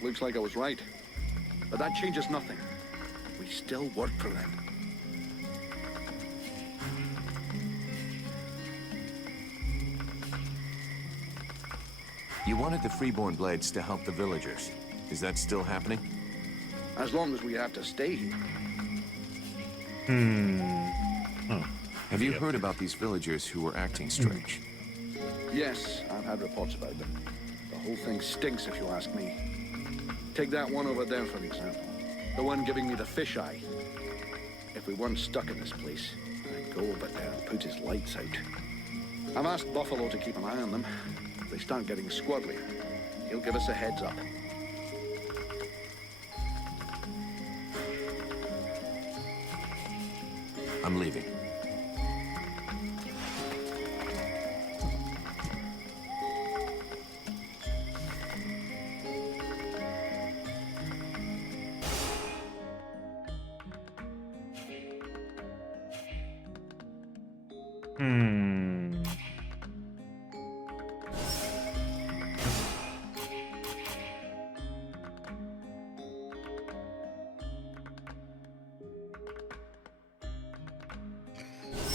Looks like I was right. But that changes nothing. We still work for them. You wanted the Freeborn Blades to help the villagers. Is that still happening? As long as we have to stay here. Have you heard about these villagers who were acting strange? Yes, I've had reports about them. The whole thing stinks if you ask me. Take that one over there, for example. The one giving me the fish-eye. If we weren't stuck in this place, I'd go over there and put his lights out. I've asked Buffalo to keep an eye on them. If they start getting squabbly, he'll give us a heads up. I'm leaving.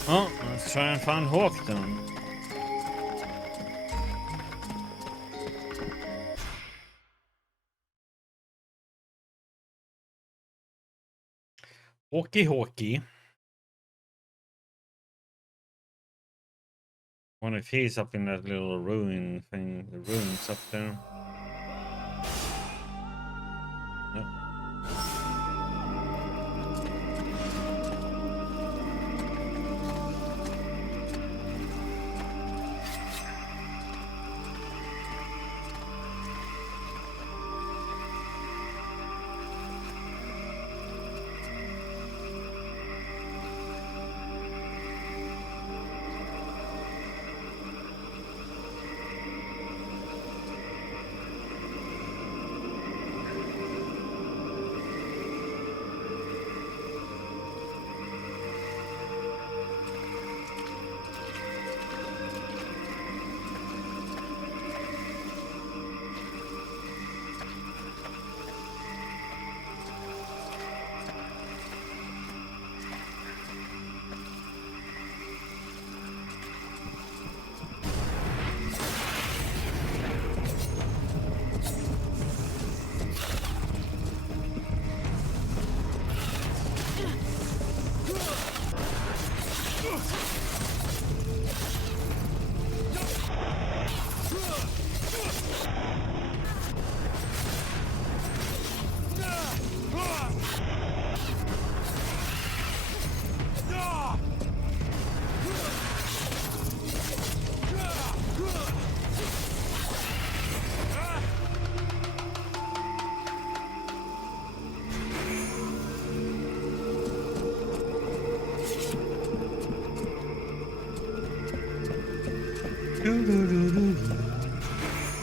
Well, let's try and find Hawk then. Hawky. Wonder if he's up in that little ruin thing, the ruins up there. Nope.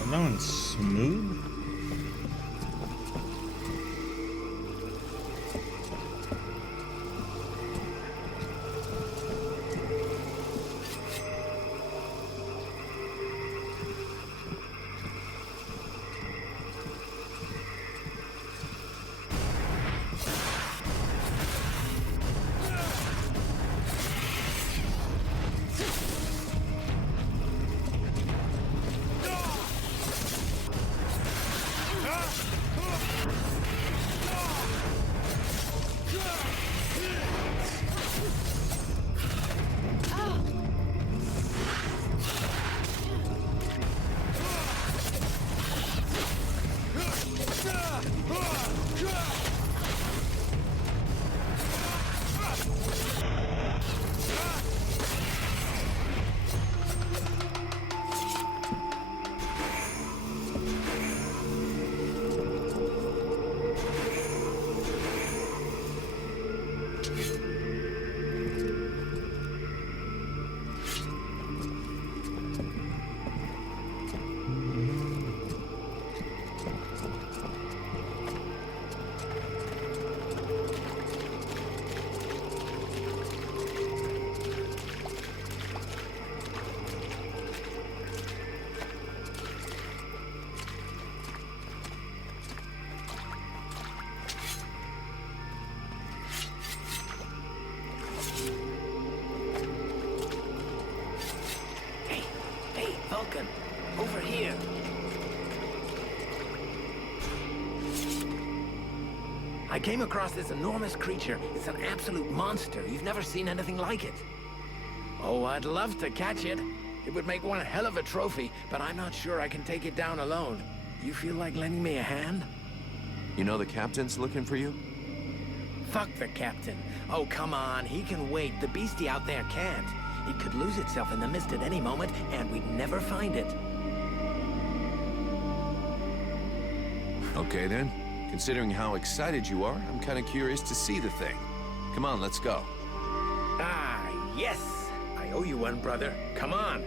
That one's smooth. Vulcan, over here. I came across this enormous creature. It's an absolute monster. You've never seen anything like it. Oh, I'd love to catch it. It would make one hell of a trophy, but I'm not sure I can take it down alone. You feel like lending me a hand? You know the captain's looking for you? Fuck the captain. Oh, come on. He can wait. The beastie out there can't. It could lose itself in the mist at any moment, and we'd never find it. Okay, then. Considering how excited you are, I'm kind of curious to see the thing. Come on, let's go. Ah, yes! I owe you one, brother. Come on.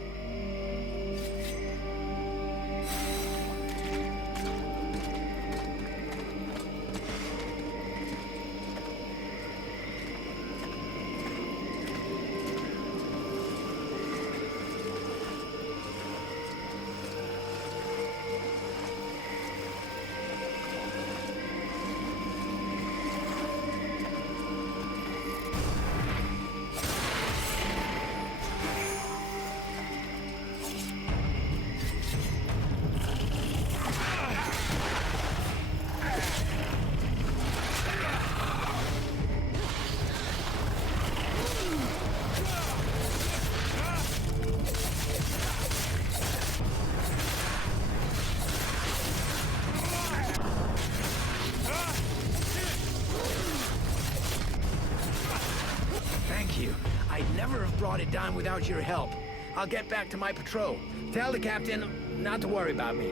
I'd never have brought it down without your help. I'll get back to my patrol. Tell the captain not to worry about me.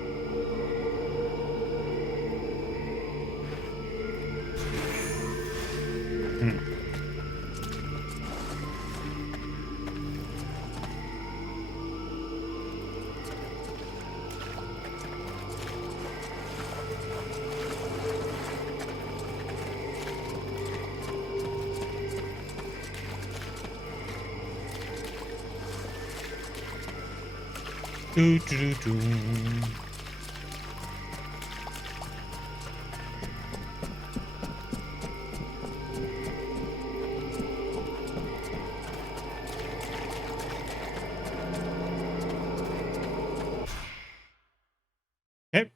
Do, do, do, do. Okay,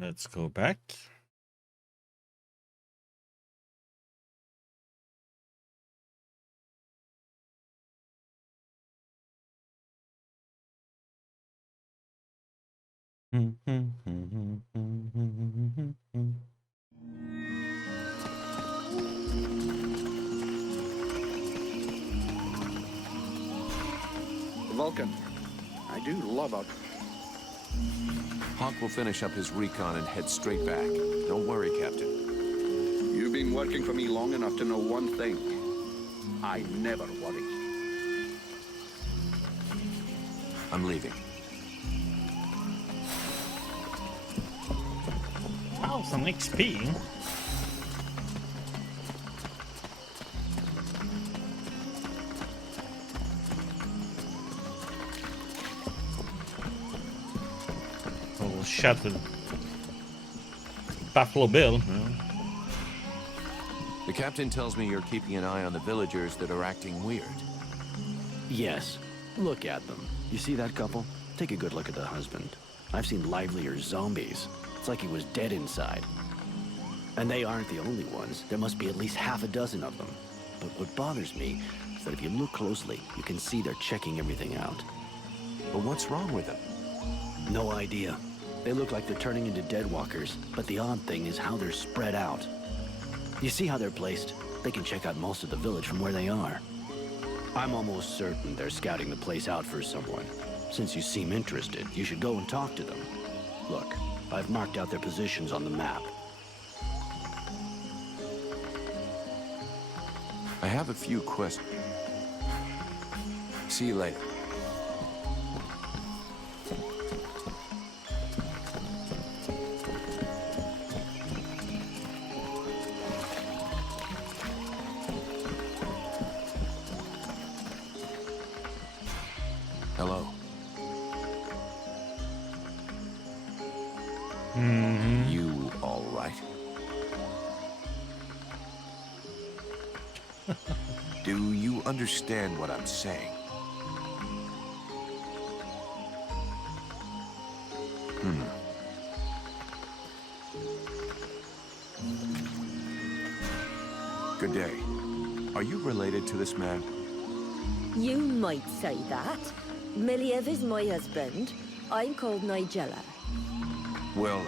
let's go back. Vulcan, I do love a... Hawk will finish up his recon and head straight back. Don't worry, Captain. You've been working for me long enough to know one thing. I never worry. I'm leaving. 1000 XP. Oh, shattered Buffalo Bill. The captain tells me you're keeping an eye on the villagers that are acting weird. Yes. Look at them. You see that couple? Take a good look at the husband. I've seen livelier zombies. It's like he was dead inside. And they aren't the only ones. There must be at least half a dozen of them. But what bothers me is that if you look closely, you can see they're checking everything out. But what's wrong with them? No idea. They look like they're turning into deadwalkers, but the odd thing is how they're spread out. You see how they're placed? They can check out most of the village from where they are. I'm almost certain they're scouting the place out for someone. Since you seem interested, you should go and talk to them. Look, I've marked out their positions on the map. I have a few questions. See you later. Hello. You all right? Do you understand what I'm saying? Good day. Are you related to this man? You might say that. Miliev is my husband. I'm called Nigella. Well,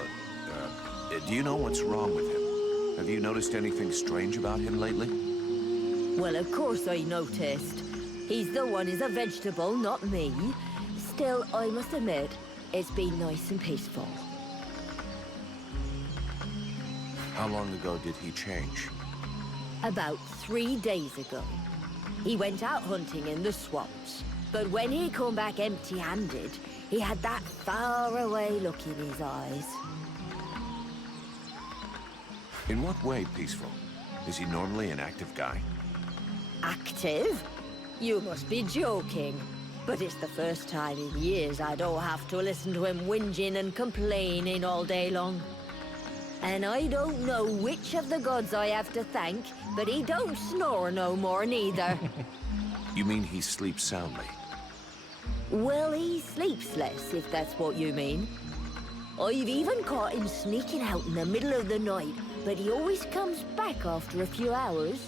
do you know what's wrong with him? Have you noticed anything strange about him lately? Well, of course I noticed. He's the one who's a vegetable, not me. Still, I must admit, it's been nice and peaceful. How long ago did he change? About 3 days ago. He went out hunting in the swamps. But when he come back empty-handed, he had that far-away look in his eyes. In what way peaceful? Is he normally an active guy? Active? You must be joking. But it's the first time in years I don't have to listen to him whinging and complaining all day long. And I don't know which of the gods I have to thank, but he don't snore no more neither. You mean he sleeps soundly? Well, he sleeps less, if that's what you mean. I've even caught him sneaking out in the middle of the night, but he always comes back after a few hours.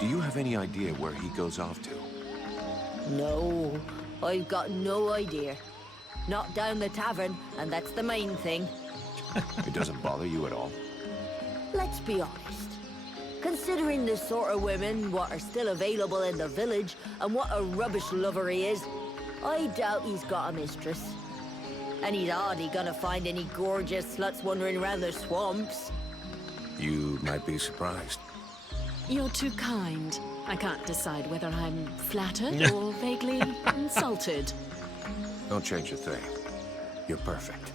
Do you have any idea where he goes off to? No, I've got no idea. Not down the tavern, and that's the main thing. It doesn't bother you at all? Let's be honest. Considering the sort of women what are still available in the village and what a rubbish lover he is, I doubt he's got a mistress. And he's hardly gonna find any gorgeous sluts wandering around the swamps. You might be surprised. You're too kind. I can't decide whether I'm flattered or vaguely insulted. Don't change a thing. You're perfect.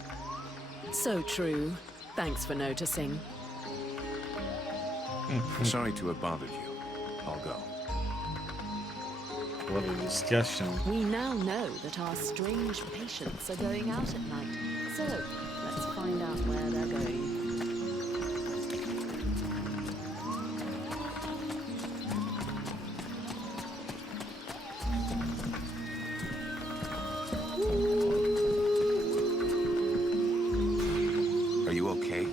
So true. Thanks for noticing. Sorry to have bothered you. I'll go. What a discussion. We now know that our strange patients are going out at night. So, let's find out where they're going. Are you okay?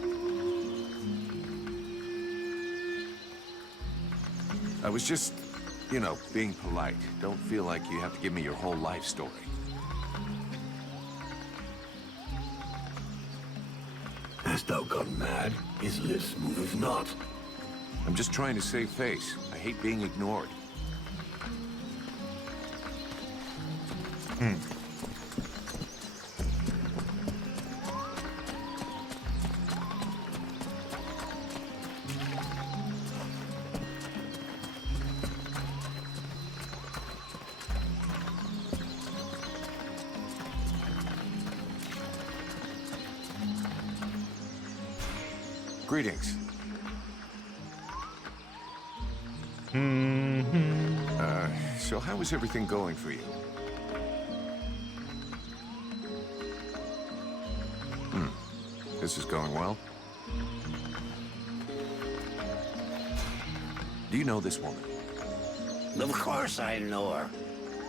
I was just, you know, being polite. Don't feel like you have to give me your whole life story. Hast thou gone mad? His lips moveth not. I'm just trying to save face. I hate being ignored. Greetings. So how is everything going for you? This is going well. Do you know this woman? Of course I know her.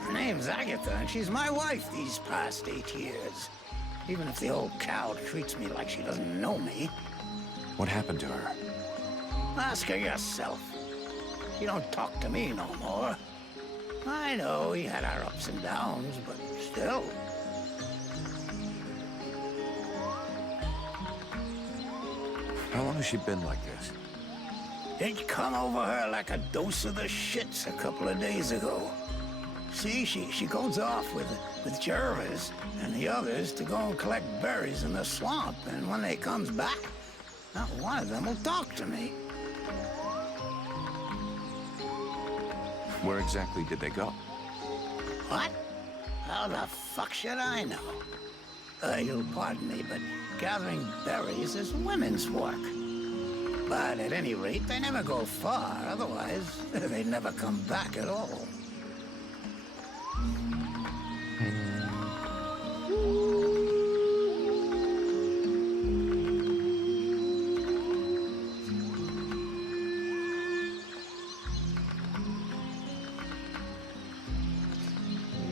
Her name's Agatha, and she's my wife these past 8 years. Even if the old cow treats me like she doesn't know me. What happened to her? Ask her yourself. She don't talk to me no more. I know we had our ups and downs, but still. How long has she been like this? It come over her like a dose of the shits a couple of days ago. See, she goes off with Jervis and the others to go and collect berries in the swamp, and when they comes back, not one of them will talk to me. Where exactly did they go? What? How the fuck should I know? You'll pardon me, but gathering berries is women's work. But at any rate, they never go far, otherwise they'd never come back at all.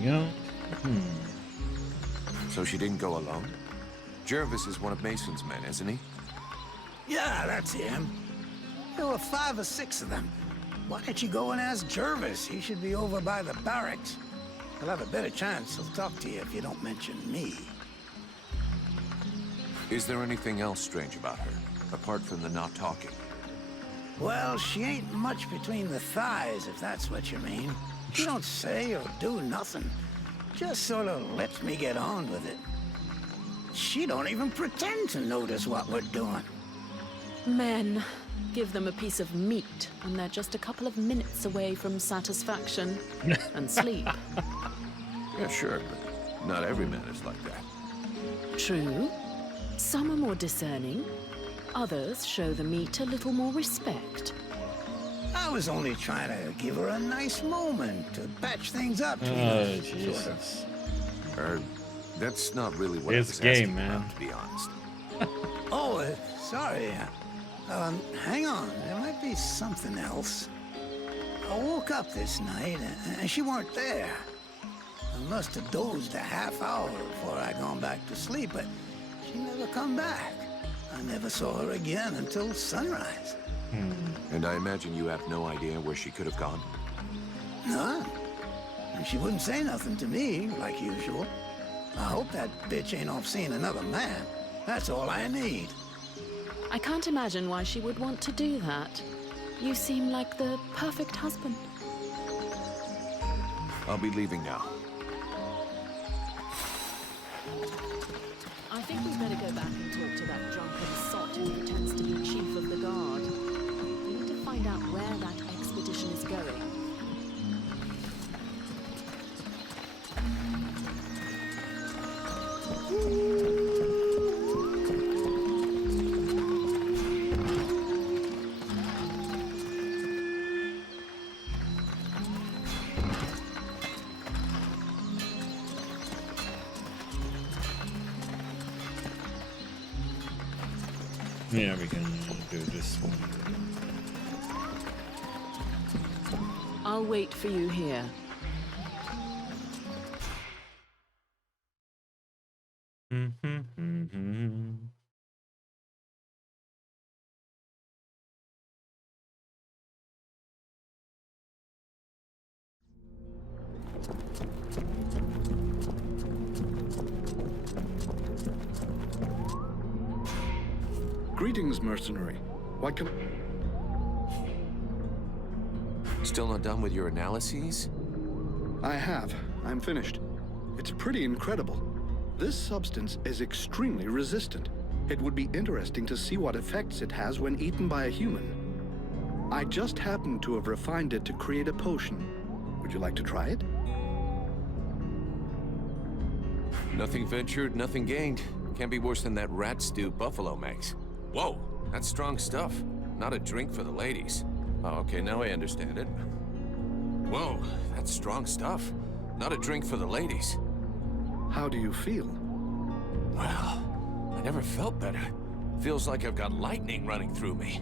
Yeah. So she didn't go alone? Jervis is one of Mason's men, isn't he? Yeah, that's him. There were 5 or 6 of them. Why don't you go and ask Jervis? He should be over by the barracks. He'll have a better chance. He'll talk to you if you don't mention me. Is there anything else strange about her, apart from the not talking? Well, she ain't much between the thighs, if that's what you mean. She don't say or do nothing. Just sort of lets me get on with it. She don't even pretend to notice what we're doing. Men, give them a piece of meat, and they're just a couple of minutes away from satisfaction and sleep. Yeah, sure, but not every man is like that. True. Some are more discerning. Others show the meat a little more respect. I was only trying to give her a nice moment to patch things up. Oh, Jesus. That's not really what It's I was game, asking man. about, to be honest. Oh, sorry. Hang on. There might be something else. I woke up this night, and she weren't there. I must have dozed a half hour before I gone back to sleep, but she never come back. I never saw her again until sunrise. And I imagine you have no idea where she could have gone? None. And she wouldn't say nothing to me, like usual. I hope that bitch ain't off seeing another man. That's all I need. I can't imagine why she would want to do that. You seem like the perfect husband. I'll be leaving now. I think we'd better go back and talk to that drunken sot who pretends to be chief of the guard. We need to find out where that expedition is going. Yeah, we can do this one. I'll wait for you here. Greetings, mercenary. What can... Still not done with your analyses? I have. I'm finished. It's pretty incredible. This substance is extremely resistant. It would be interesting to see what effects it has when eaten by a human. I just happened to have refined it to create a potion. Would you like to try it? Nothing ventured, nothing gained. Can't be worse than that rat stew Buffalo makes. Whoa, That's strong stuff. Not a drink for the ladies. Oh, okay, now I understand it. Whoa, that's strong stuff. Not a drink for the ladies. How do you feel? Well, I never felt better. Feels like I've got lightning running through me.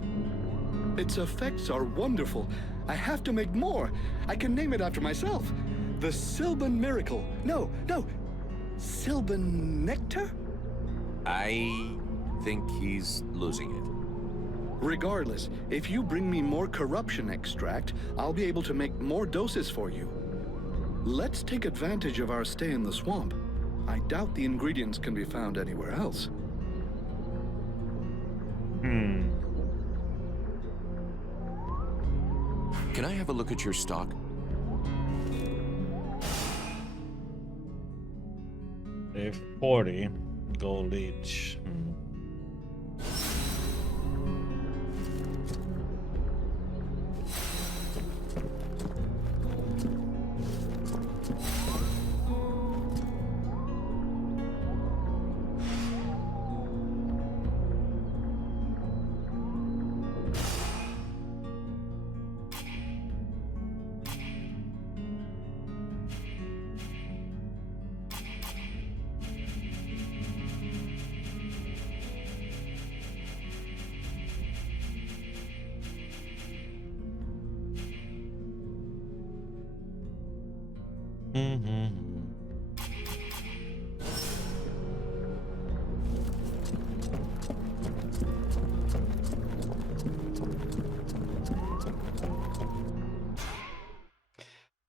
Its effects are wonderful. I have to make more. I can name it after myself. The Sylvan Miracle. No, Sylvan Nectar? I think he's losing it. Regardless, if you bring me more corruption extract, I'll be able to make more doses for you. Let's take advantage of our stay in the swamp. I doubt the ingredients can be found anywhere else. Can I have a look at your stock? They're 40 gold each.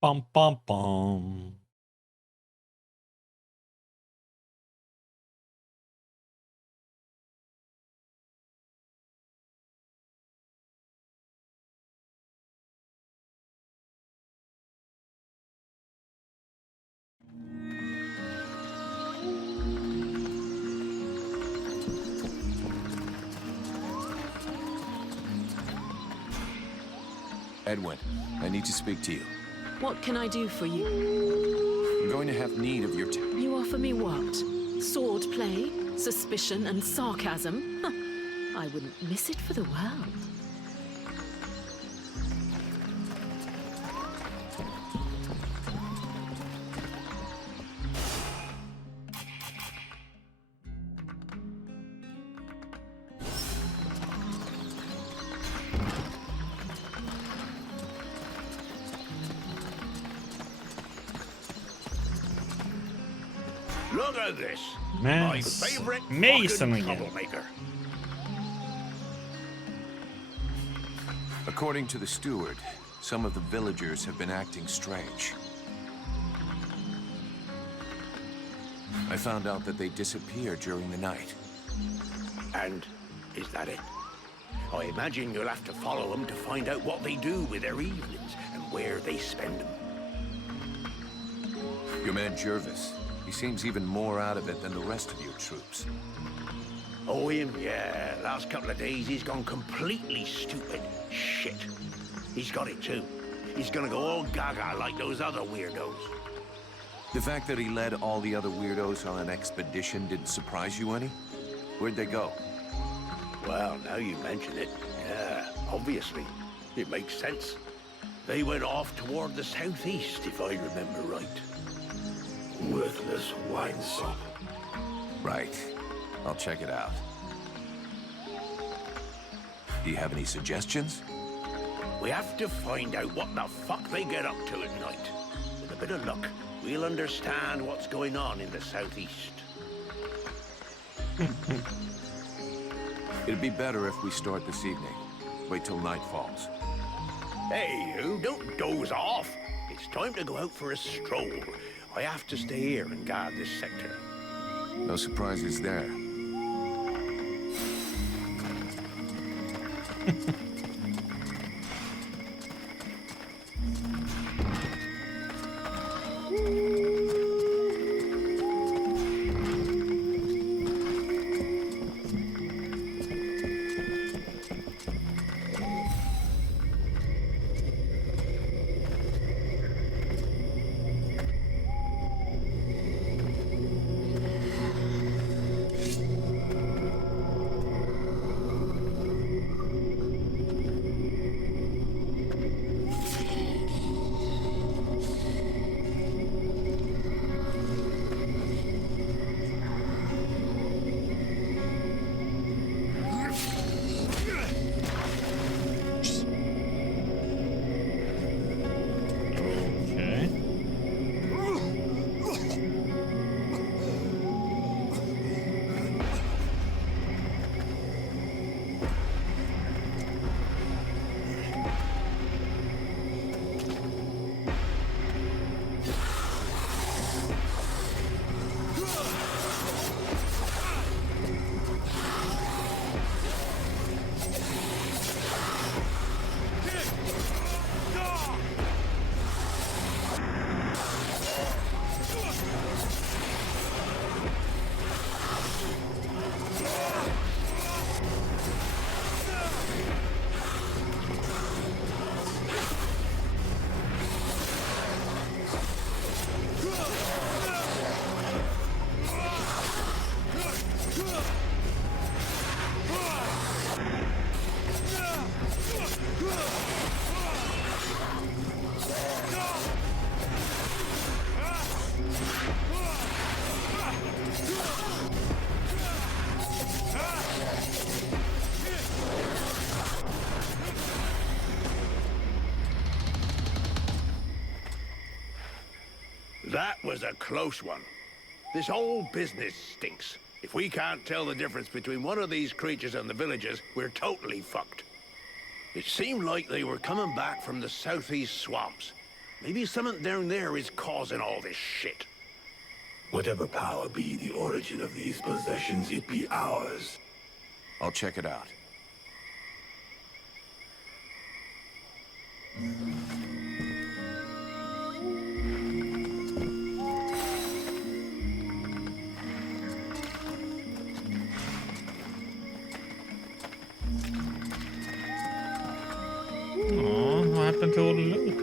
Bum bum bum. Edwin, I need to speak to you. What can I do for you? I'm going to have need of your You offer me what? Sword play, suspicion, and sarcasm? Huh. I wouldn't miss it for the world. Look at this. Man, My favorite Mason fucking again. troublemaker. According to the steward, some of the villagers have been acting strange. I found out that they disappeared during the night. And is that it? I imagine you'll have to follow them to find out what they do with their evenings and where they spend them. Your man Jervis, he seems even more out of it than the rest of your troops. Oh, him? Yeah. Last couple of days, he's gone completely stupid. Shit. He's got it, too. He's gonna go all gaga like those other weirdos. The fact that he led all the other weirdos on an expedition didn't surprise you any? Where'd they go? Well, now you mention it, yeah, obviously. It makes sense. They went off toward the southeast, if I remember right. Worthless wine sop. Right. I'll check it out. Do you have any suggestions? We have to find out what the fuck they get up to at night. With a bit of luck, we'll understand what's going on in the southeast. It'd be better if we start this evening. Wait till night falls. Hey, you, don't doze off. It's time to go out for a stroll. I have to stay here and guard this sector. No surprises there. That was a close one. This whole business stinks. If we can't tell the difference between one of these creatures and the villagers, we're totally fucked. It seemed like they were coming back from the southeast swamps. Maybe something down there is causing all this shit. Whatever power be the origin of these possessions, it be ours. I'll check it out. Oh, what happened to all the loot?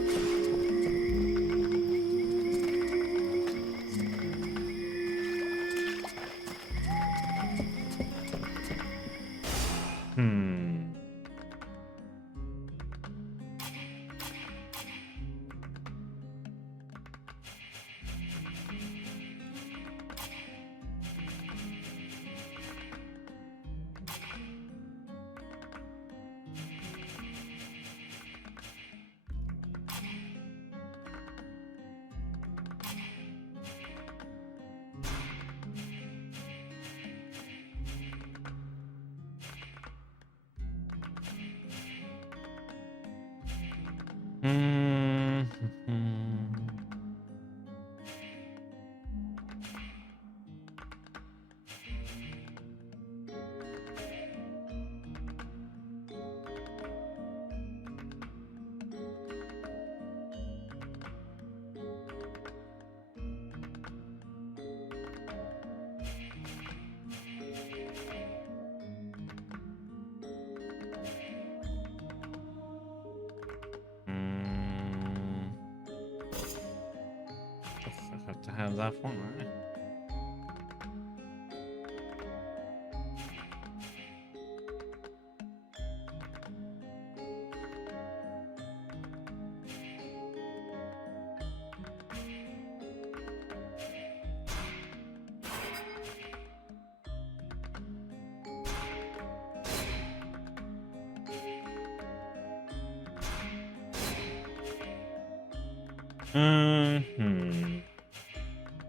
I have to have that one, right?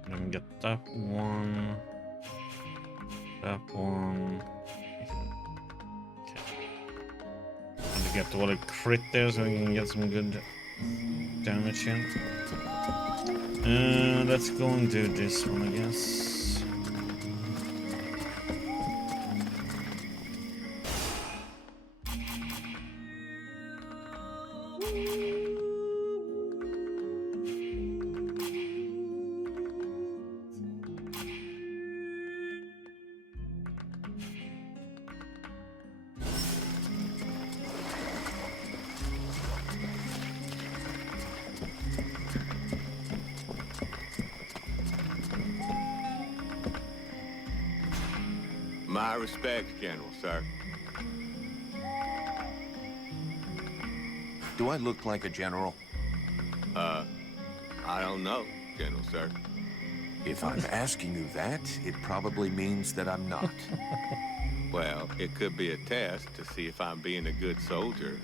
Let me get that one. That one. Okay. Let me get all the crit there so we can get some good damage in. Let's go and do this one, I guess. My respects, General, sir. Do I look like a general? I don't know, General, sir. If I'm asking you that, it probably means that I'm not. Well, it could be a test to see if I'm being a good soldier,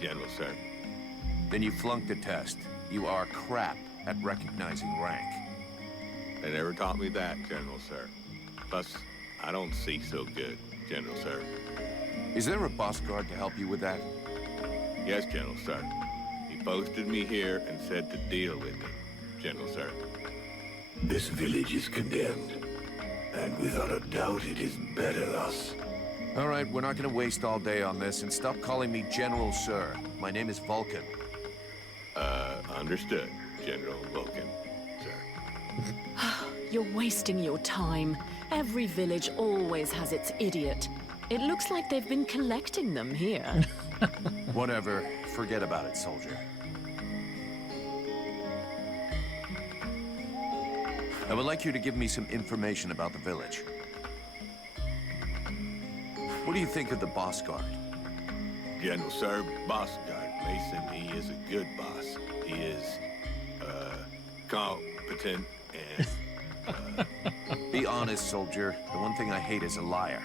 General, sir. Then you flunked the test. You are crap at recognizing rank. They never taught me that, General, sir. Plus, I don't see so good, General, sir. Is there a boss guard to help you with that? Yes, General, sir. He posted me here and said to deal with me, General, sir. This village is condemned, and without a doubt it is better thus. All right, we're not gonna waste all day on this, and stop calling me General, sir. My name is Vulcan. Understood, General Vulcan, sir. You're wasting your time. Every village always has its idiot. It looks like they've been collecting them here. Whatever. Forget about it, soldier. I would like you to give me some information about the village. What do you think of the boss guard? General, sir, boss guard Mason, he is a good boss. He is, competent and, Be honest, soldier. The one thing I hate is a liar.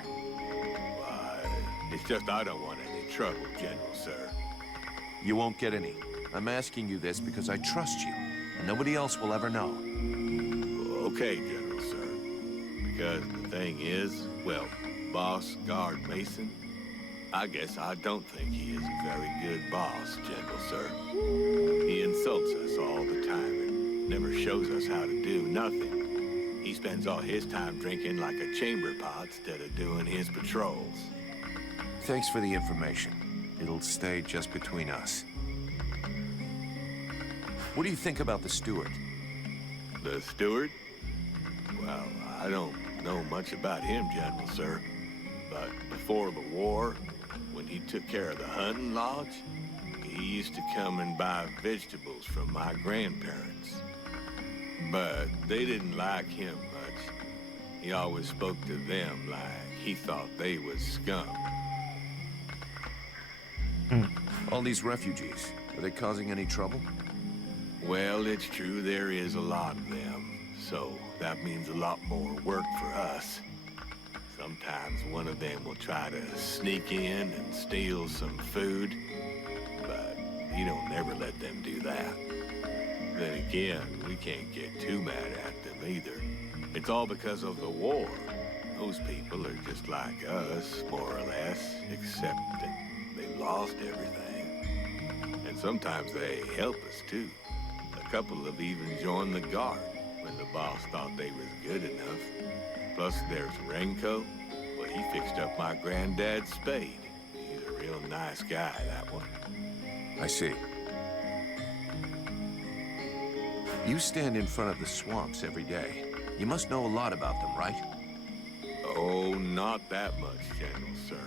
It's just I don't want any trouble, General, sir. You won't get any. I'm asking you this because I trust you, and nobody else will ever know. Okay, General, sir. Because the thing is, well, Boss Guard Mason, I guess I don't think he is a very good boss, General, sir. He insults us all the time and never shows us how to do nothing. He spends all his time drinking like a chamber pot instead of doing his patrols. Thanks for the information. It'll stay just between us. What do you think about the steward? The steward? Well, I don't know much about him, General, sir. But before the war, when he took care of the hunting lodge, he used to come and buy vegetables from my grandparents. But they didn't like him much. He always spoke to them like he thought they was scum. All these refugees, are they causing any trouble? Well, it's true there is a lot of them, so that means a lot more work for us. Sometimes one of them will try to sneak in and steal some food, but you don't never let them do that. Then again, we can't get too mad at them either. It's all because of the war. Those people are just like us, more or less, except that they lost everything. And sometimes they help us too. A couple have even joined the guard when the boss thought they was good enough. Plus there's Renko. Well, he fixed up my granddad's spade. He's a real nice guy, that one. I see. You stand in front of the swamps every day. You must know a lot about them, right? Oh, not that much, General, sir.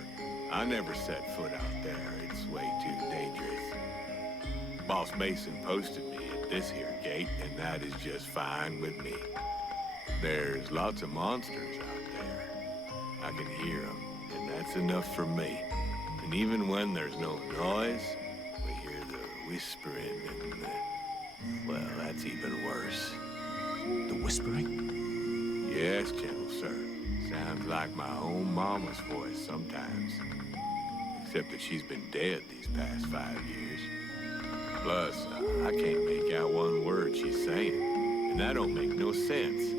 I never set foot out there. It's way too dangerous. Boss Mason posted me at this here gate, and that is just fine with me. There's lots of monsters out there. I can hear them, and that's enough for me. And even when there's no noise, we hear the whispering and well, that's even worse. The whispering? Yes, General, sir. Sounds like my own mama's voice sometimes. Except that she's been dead these past 5 years. Plus, I can't make out one word she's saying. And that don't make no sense.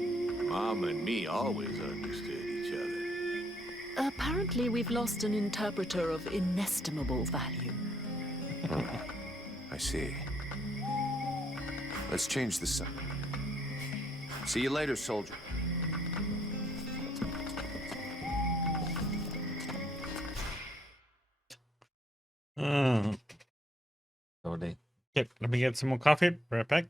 Mama and me always understood each other. Apparently, we've lost an interpreter of inestimable value. I see. Let's change the sun. See you later, soldier. Okay, let me get some more coffee. Right back.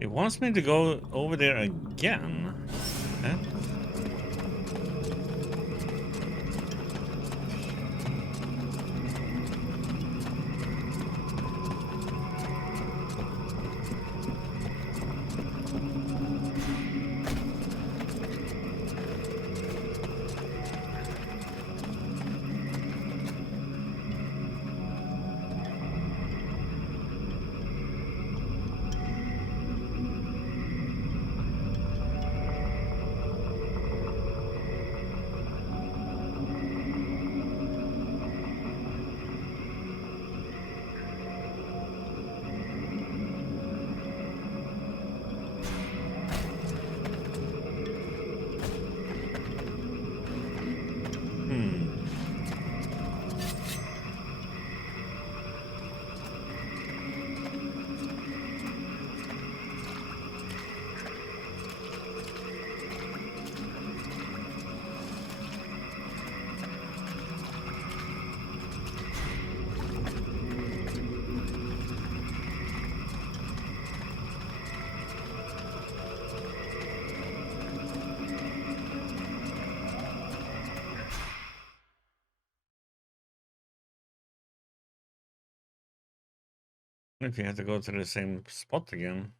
It wants me to go over there again. Huh? If you have to go to the same spot again.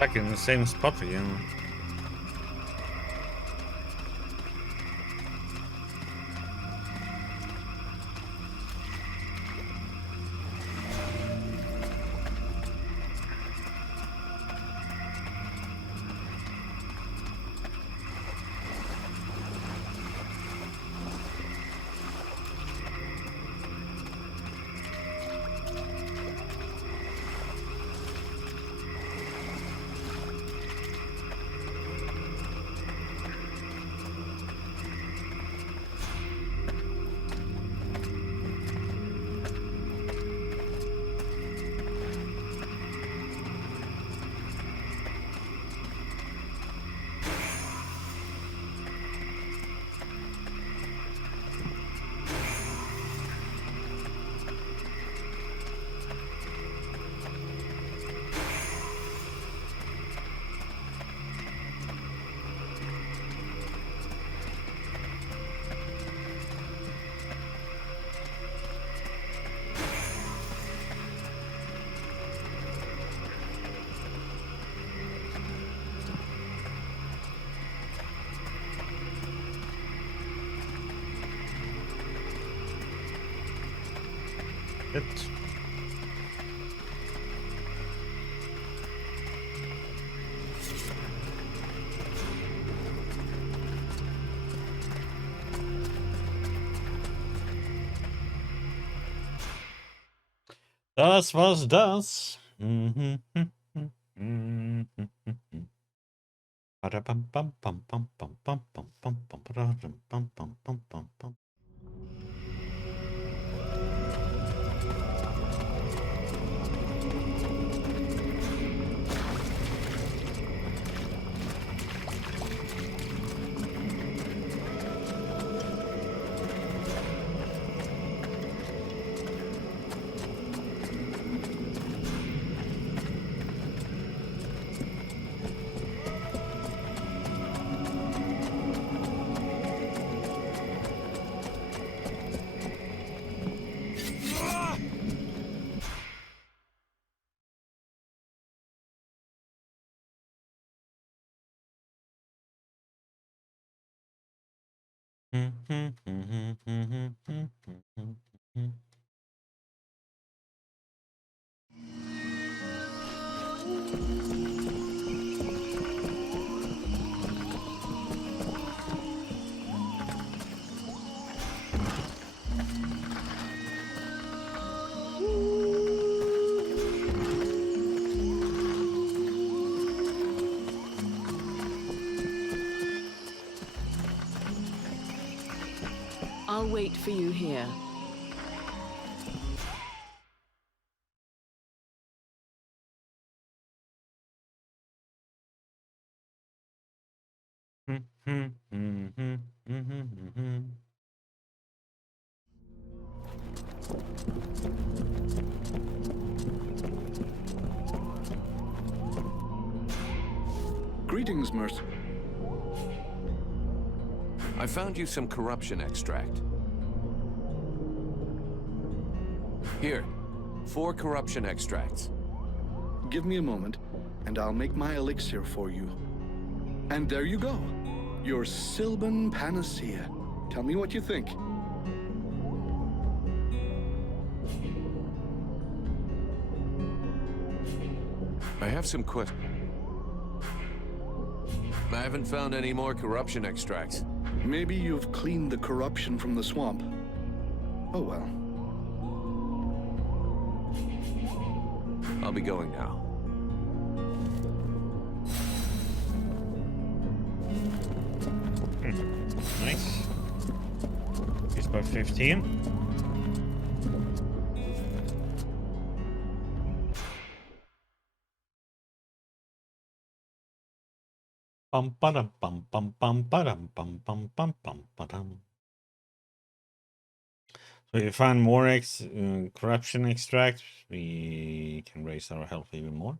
Back in the same spot again. It. Das war's das. I'll wait for you here. Greetings, Mercer. I found you some corruption extract. Here, 4 corruption extracts. Give me a moment, and I'll make my elixir for you. And there you go. Your Sylvan Panacea. Tell me what you think. I have some questions. I haven't found any more corruption extracts. Maybe you've cleaned the corruption from the swamp. Oh well. I'll be going now. Nice. He's by 15. Pum padum pum pum pum padum pum pum pum pum padum. So if you find more corruption extracts, we can raise our health even more.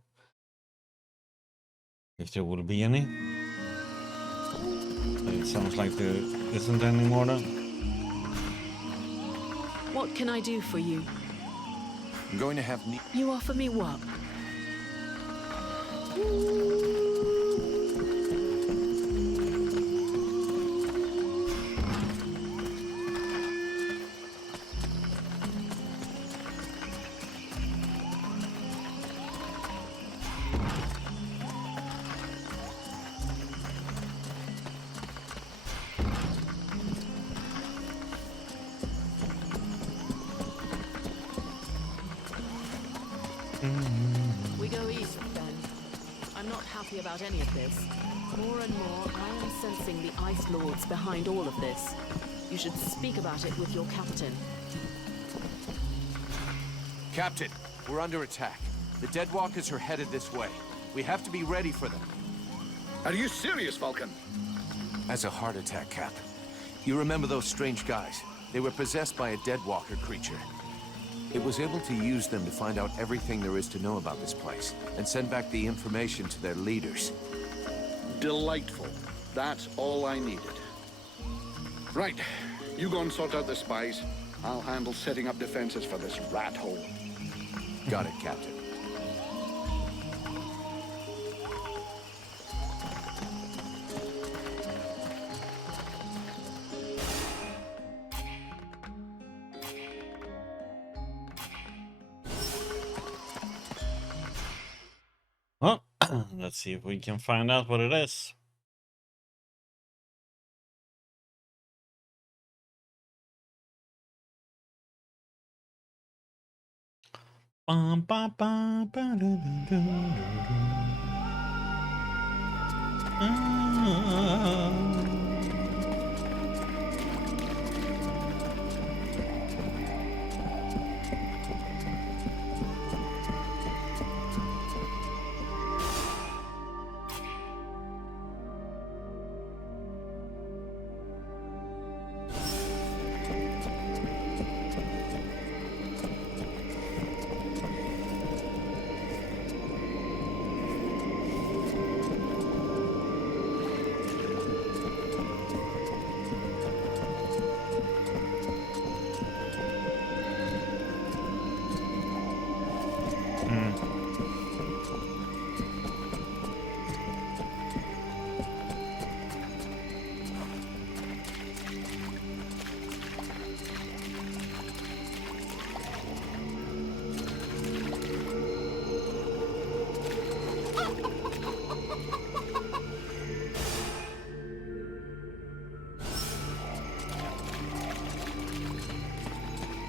If there would be any. It sounds like there isn't any more then. What can I do for you? I'm going to have You offer me what? We go east, then. I'm not happy about any of this. More and more, I am sensing the Ice Lords behind all of this. You should speak about it with your captain. Captain, we're under attack. The Deadwalkers are headed this way. We have to be ready for them. Are you serious, Falcon? As a heart attack, Cap. You remember those strange guys? They were possessed by a Deadwalker creature. It was able to use them to find out everything there is to know about this place, and send back the information to their leaders. Delightful. That's all I needed. Right. You go and sort out the spies. I'll handle setting up defenses for this rat hole. Got it, Captain. Well, let's see if we can find out what it is. Bum, ba, ba, ba, do, do, do, do.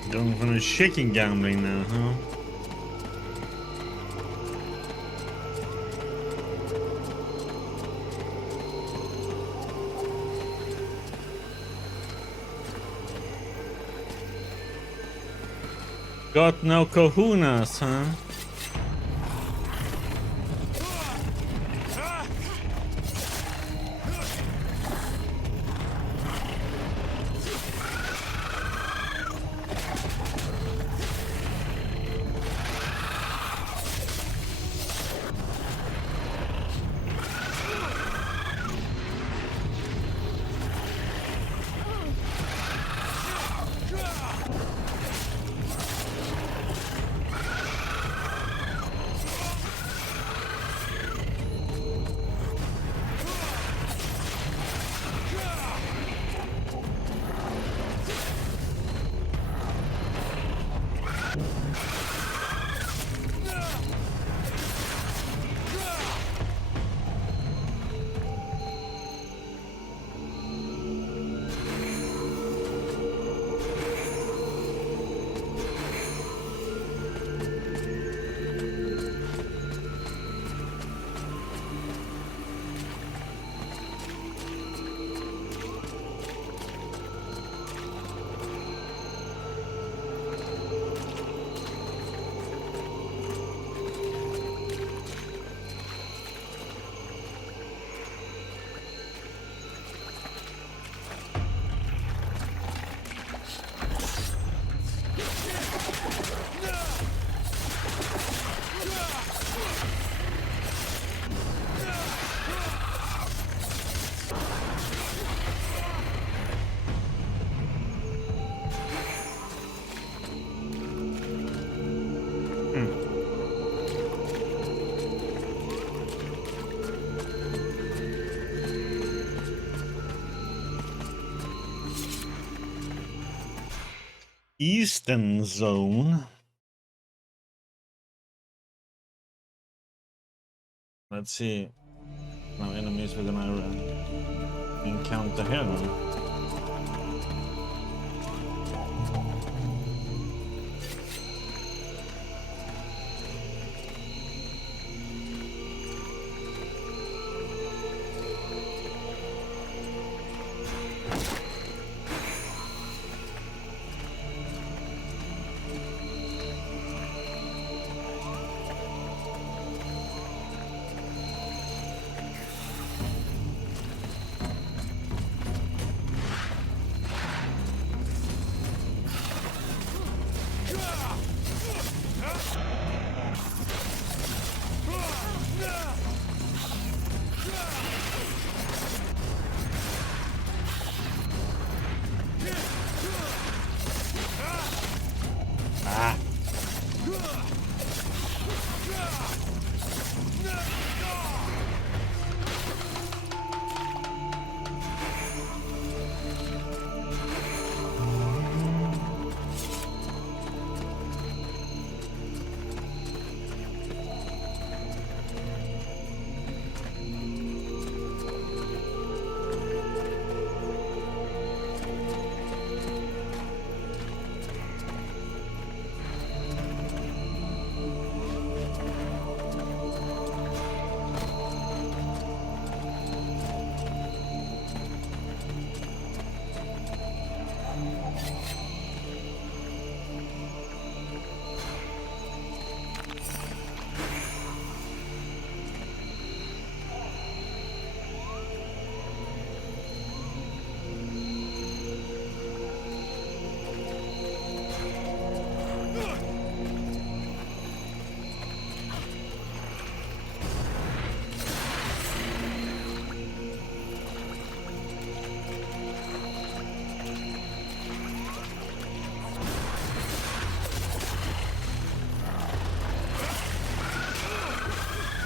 Going from a shaking gambling now, huh? Got no kahunas, huh? Eastern Zone. Let's see. No enemies we're gonna encounter here now.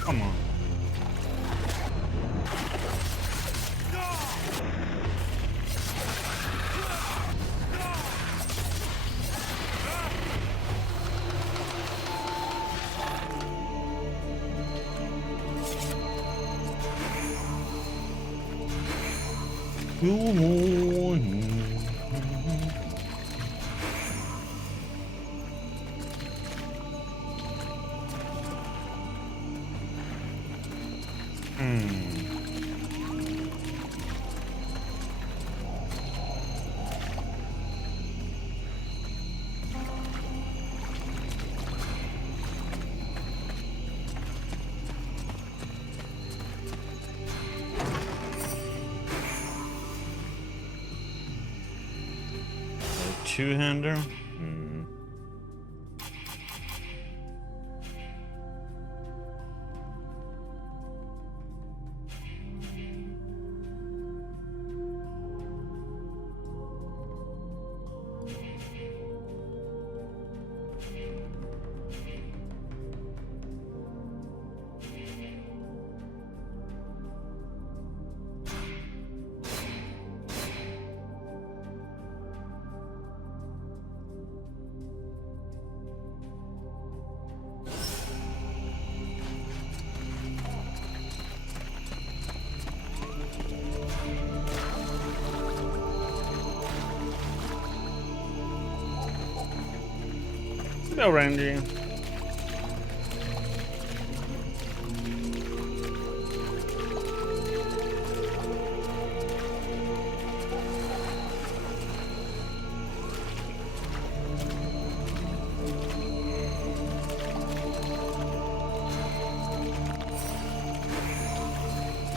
Come on. Good morning. Two-hander. Hello, Randy.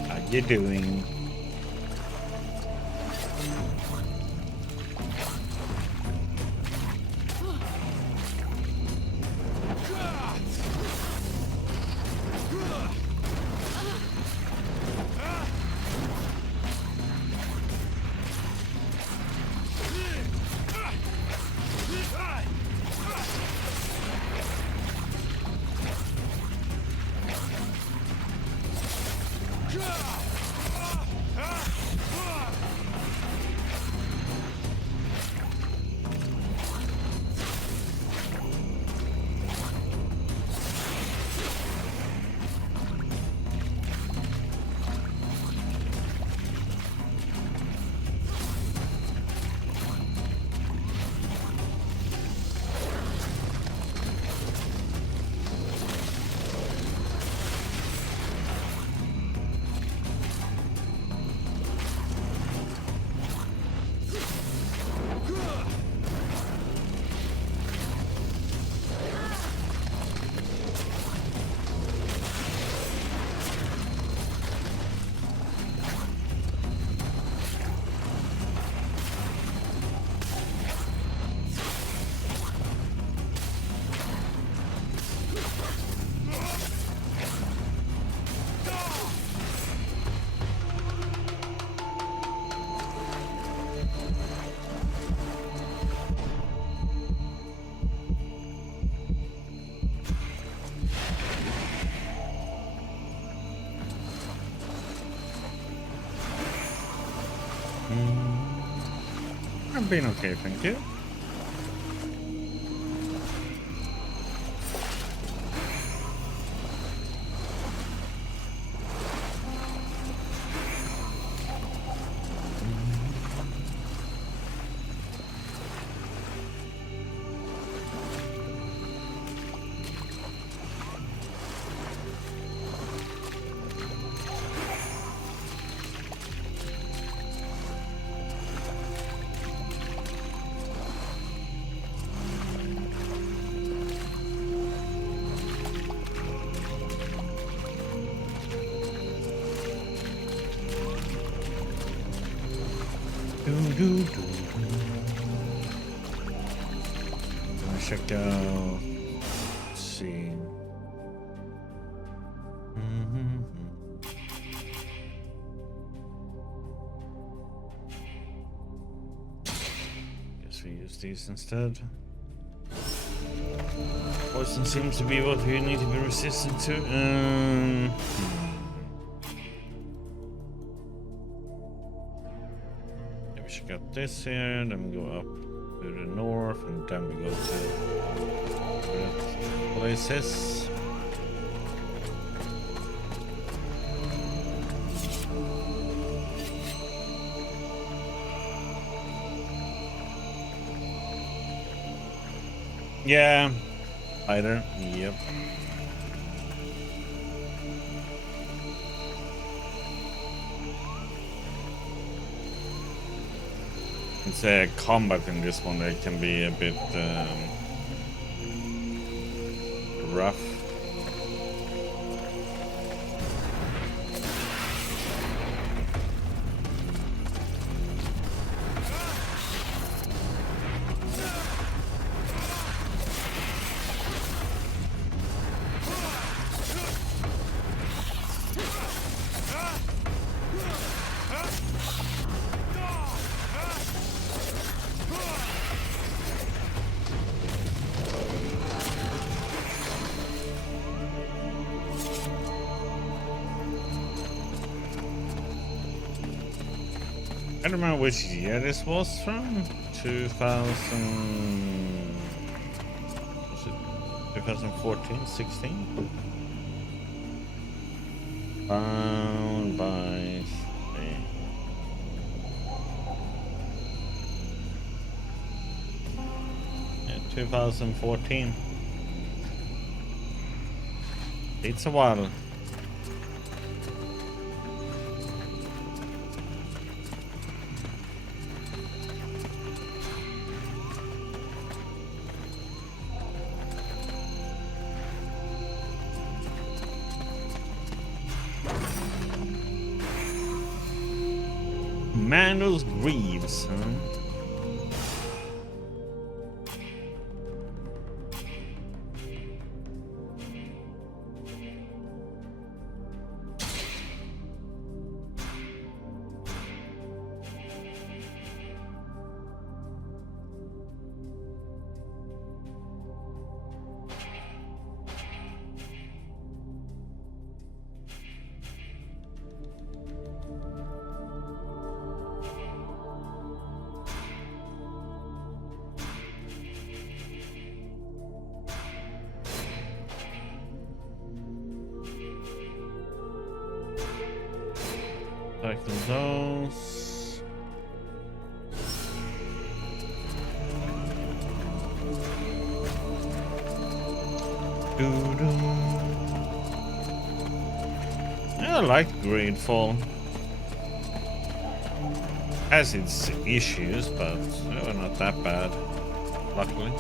How you doing? I've been okay, thank you. Check out. Let's see. Guess we use these instead. Poison seems to be what we need to be resistant to. Yeah, we should get this here, then we go up to the north, and then we go to places. Yeah, either. Yep. It's a combat in this one that can be a bit rough. I don't remember which year this was from. 2000. Was it 2014, 16? Found by. Yeah, 2014. It's a while. Manuel's Greaves, huh? Cycle those. I like Greedfall. Has its issues, but they're not that bad, luckily.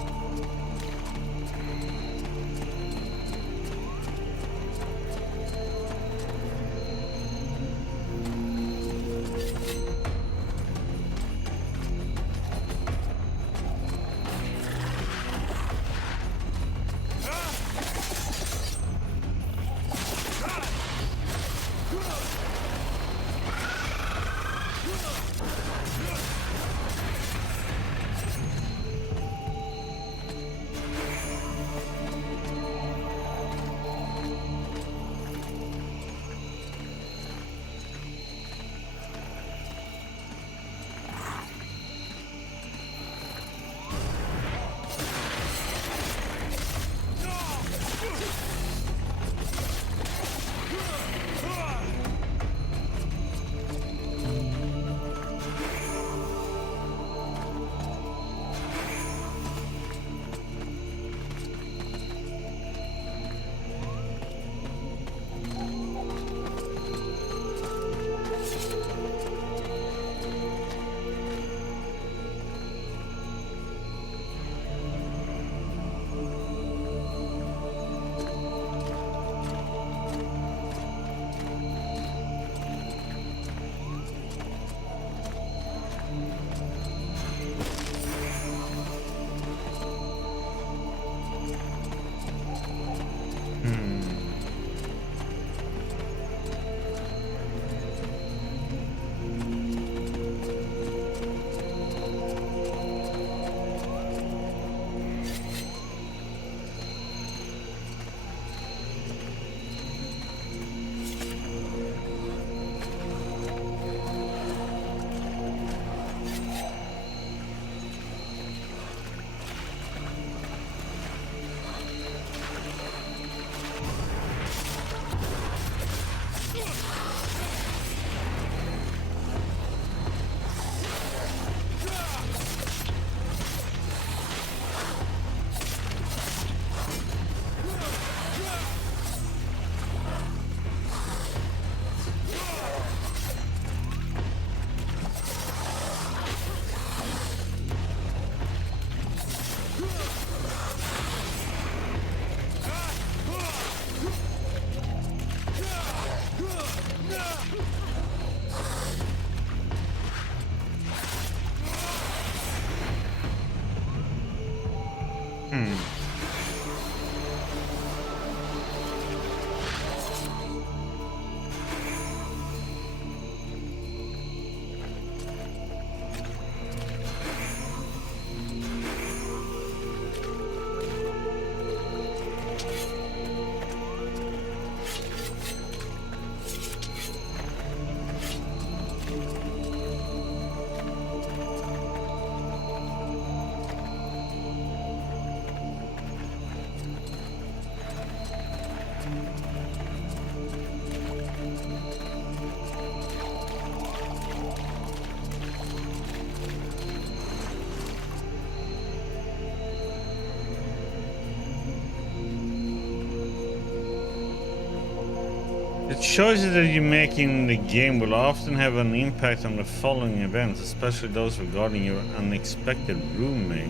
The choices that you make in the game will often have an impact on the following events, especially those regarding your unexpected roommate.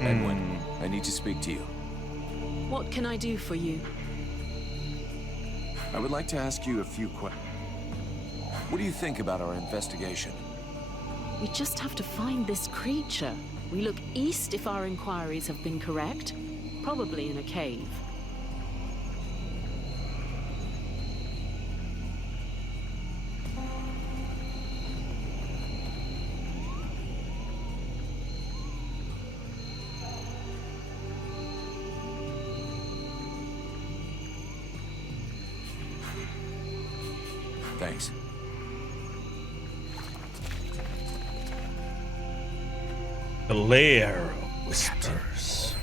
Edwin, I need to speak to you. What can I do for you? I would like to ask you a few questions. What do you think about our investigation? We just have to find this creature. We look east if our inquiries have been correct. Probably in a cave. Thanks. The lair of whispers.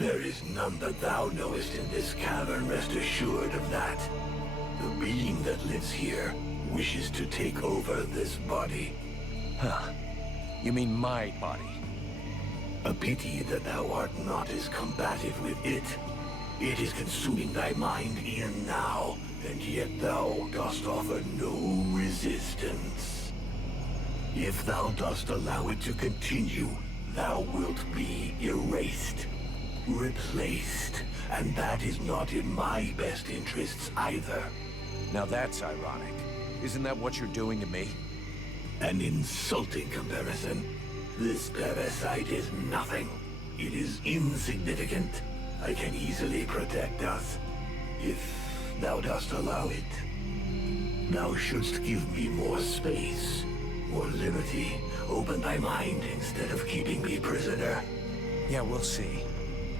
There is none that thou knowest in this cavern, rest assured of that. The being that lives here wishes to take over this body. Huh. You mean my body? A pity that thou art not as combative with it. It is consuming thy mind e'en now, and yet thou dost offer no resistance. If thou dost allow it to continue, thou wilt be erased, replaced, and that is not in my best interests either. Now that's ironic. Isn't that what you're doing to me? An insulting comparison. This parasite is nothing. It is insignificant. I can easily protect us, if thou dost allow it. Thou shouldst give me more space, more liberty. Open thy mind instead of keeping me prisoner. Yeah, we'll see.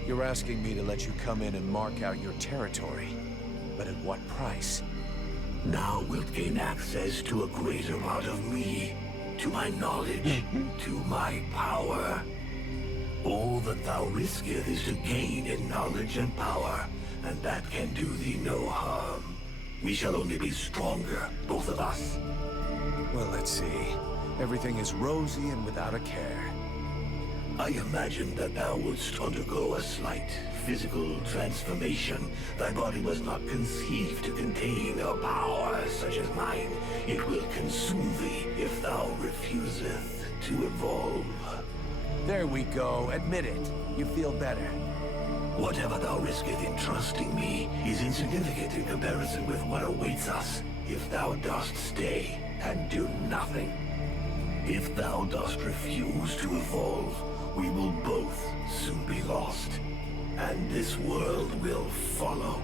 You're asking me to let you come in and mark out your territory. But at what price? Now wilt gain access to a greater part of me, to my knowledge, to my power. All that thou risketh is to gain in knowledge and power, and that can do thee no harm. We shall only be stronger, both of us. Well, let's see. Everything is rosy and without a care. I imagined that thou wouldst undergo a slight physical transformation. Thy body was not conceived to contain a power such as mine. It will consume thee if thou refuseth to evolve. There we go. Admit it. You feel better. Whatever thou risketh in trusting me is insignificant in comparison with what awaits us if thou dost stay and do nothing. If thou dost refuse to evolve, we will both soon be lost, and this world will follow.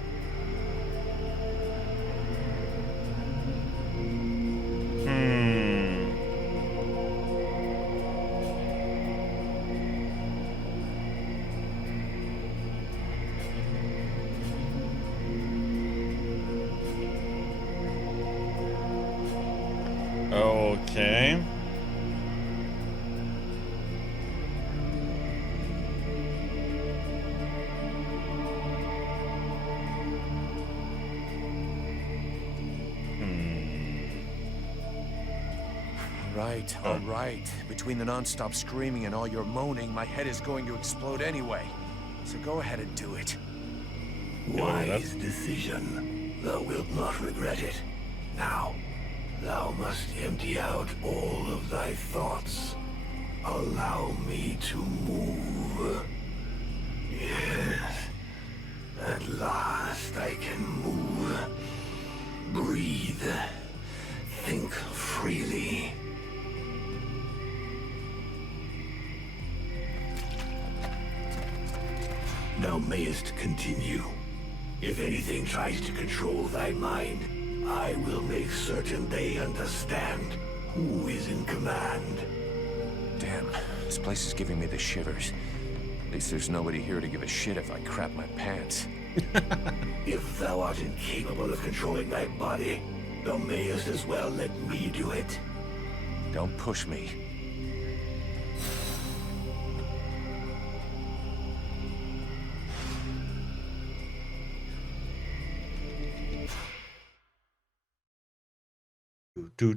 All right. Between the non-stop screaming and all your moaning, my head is going to explode anyway. So go ahead and do it. Wise decision. Thou wilt not regret it. Now, thou must empty out all of thy thoughts. Allow me to move. Yes. At last I can move. Breathe. Think freely. Thou mayest continue. If anything tries to control thy mind, I will make certain they understand who is in command. Damn, this place is giving me the shivers. At least there's nobody here to give a shit if I crap my pants. If thou art incapable of controlling thy body, thou mayest as well let me do it. Don't push me. Do.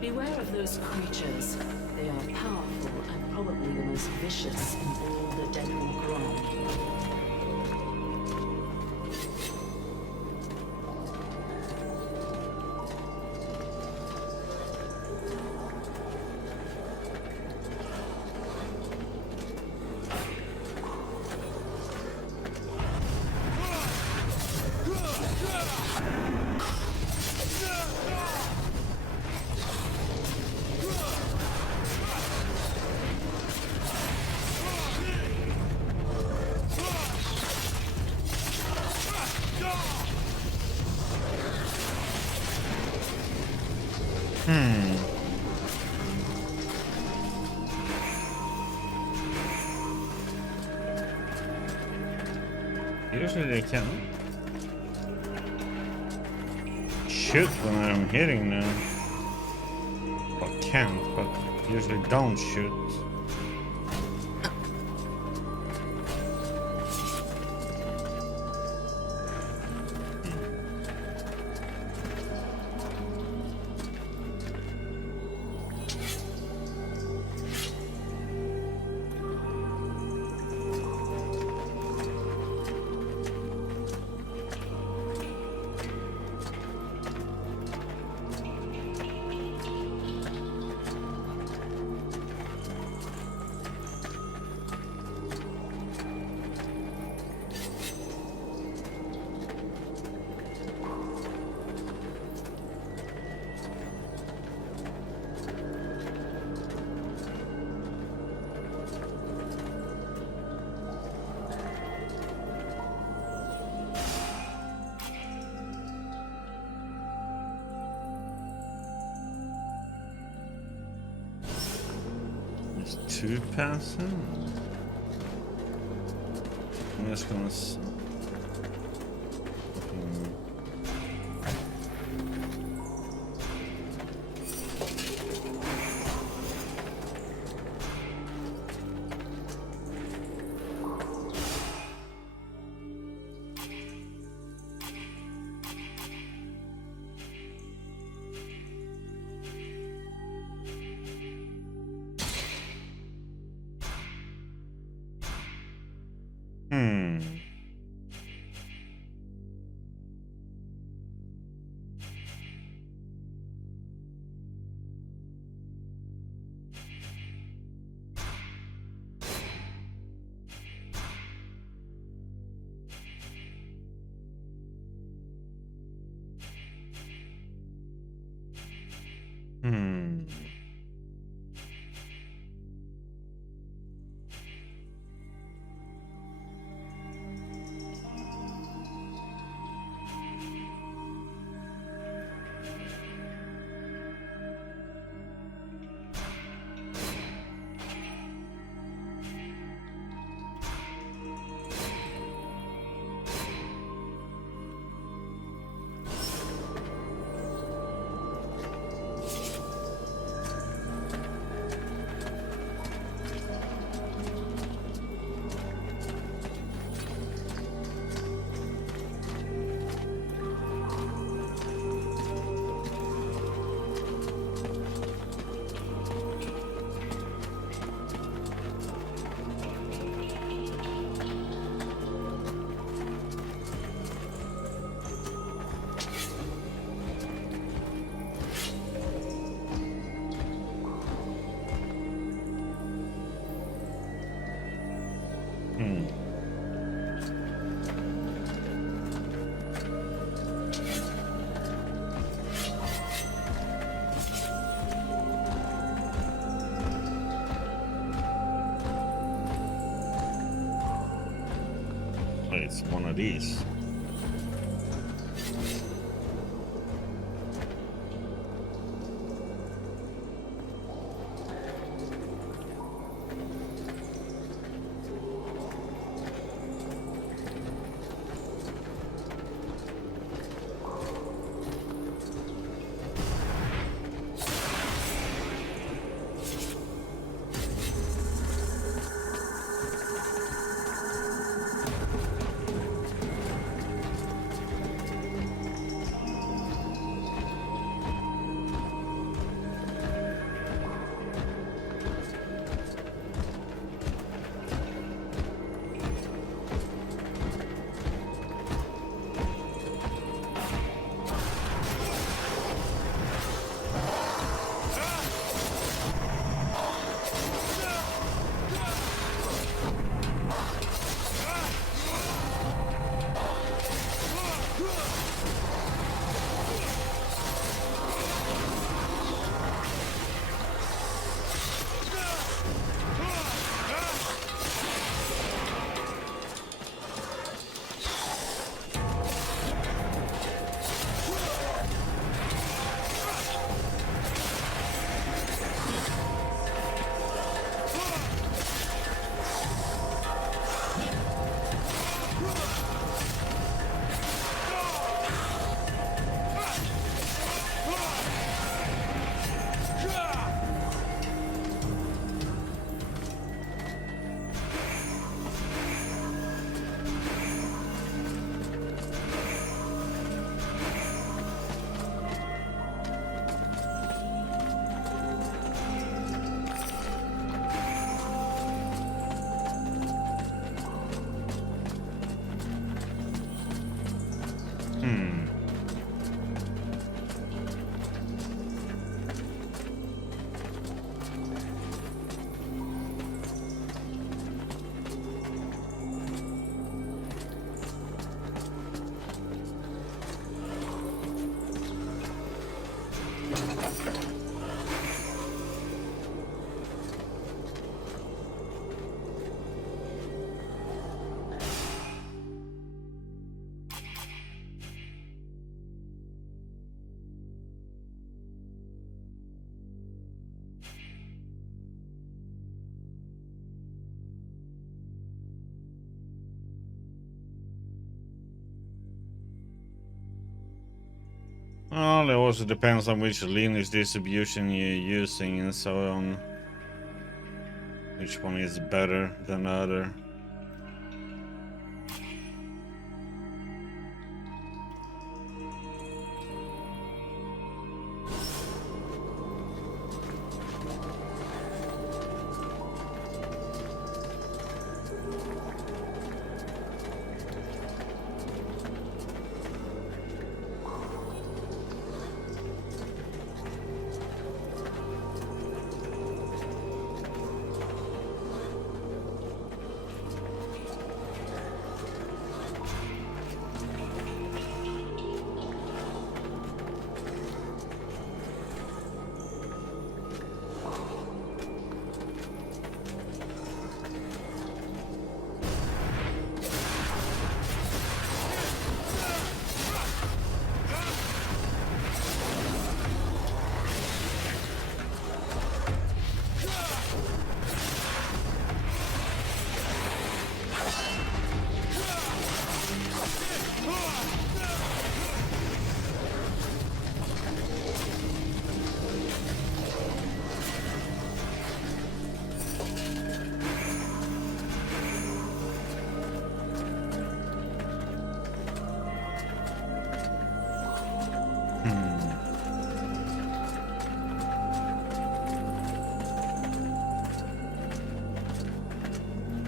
Beware of those creatures. They are powerful and probably the most vicious in all the Deadwood Ground. Usually they can shoot when I'm hitting them. Or can't, but usually don't shoot. There's two passing. I'm just gonna. it's one of these. Well, it also depends on which Linux distribution you're using and so on. Which one is better than the other.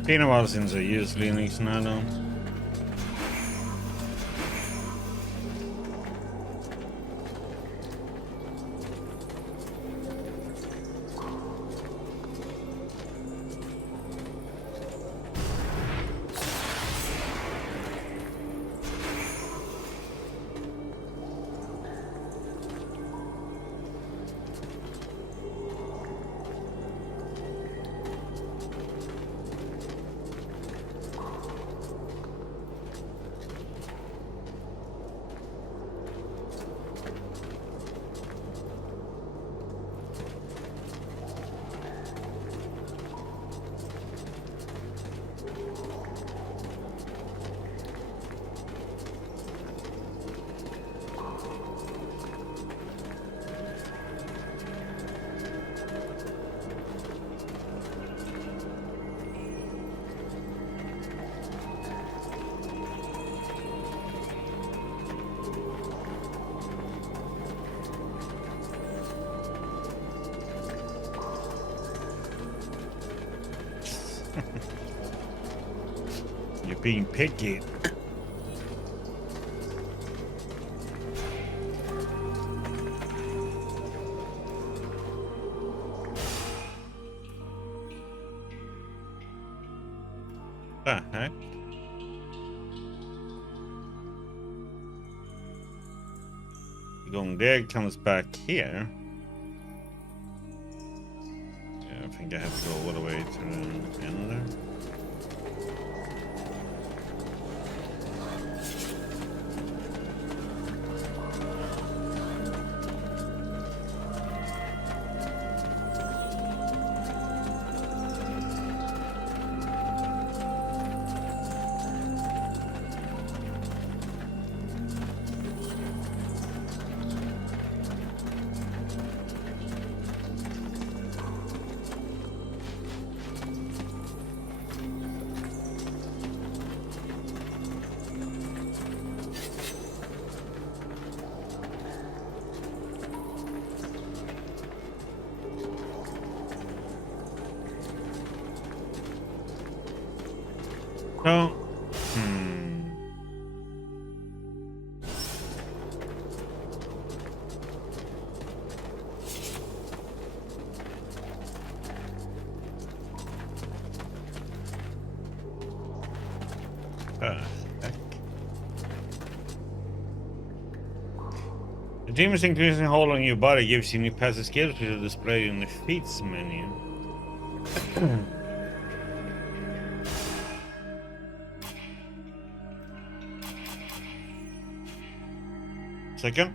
Been a while since I used Linux now though. being picky. The heck? Going there comes back here. Yeah, I think I have to go all the way to the end there. So, the demons increasing hold on your body gives you new passive skills which are displayed in the feats menu. Second.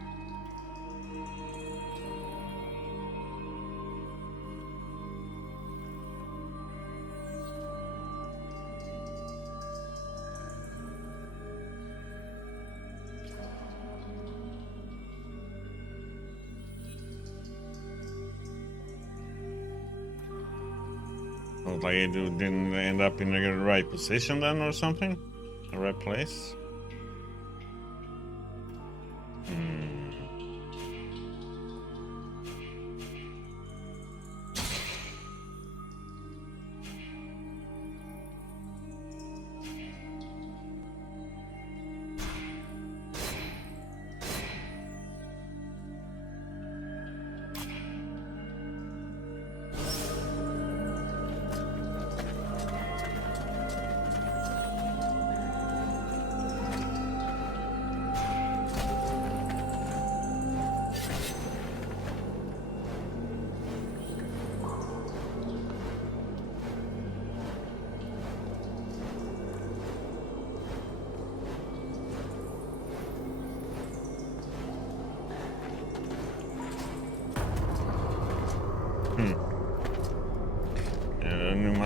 Like I didn't end up in the right position then or something? The right place?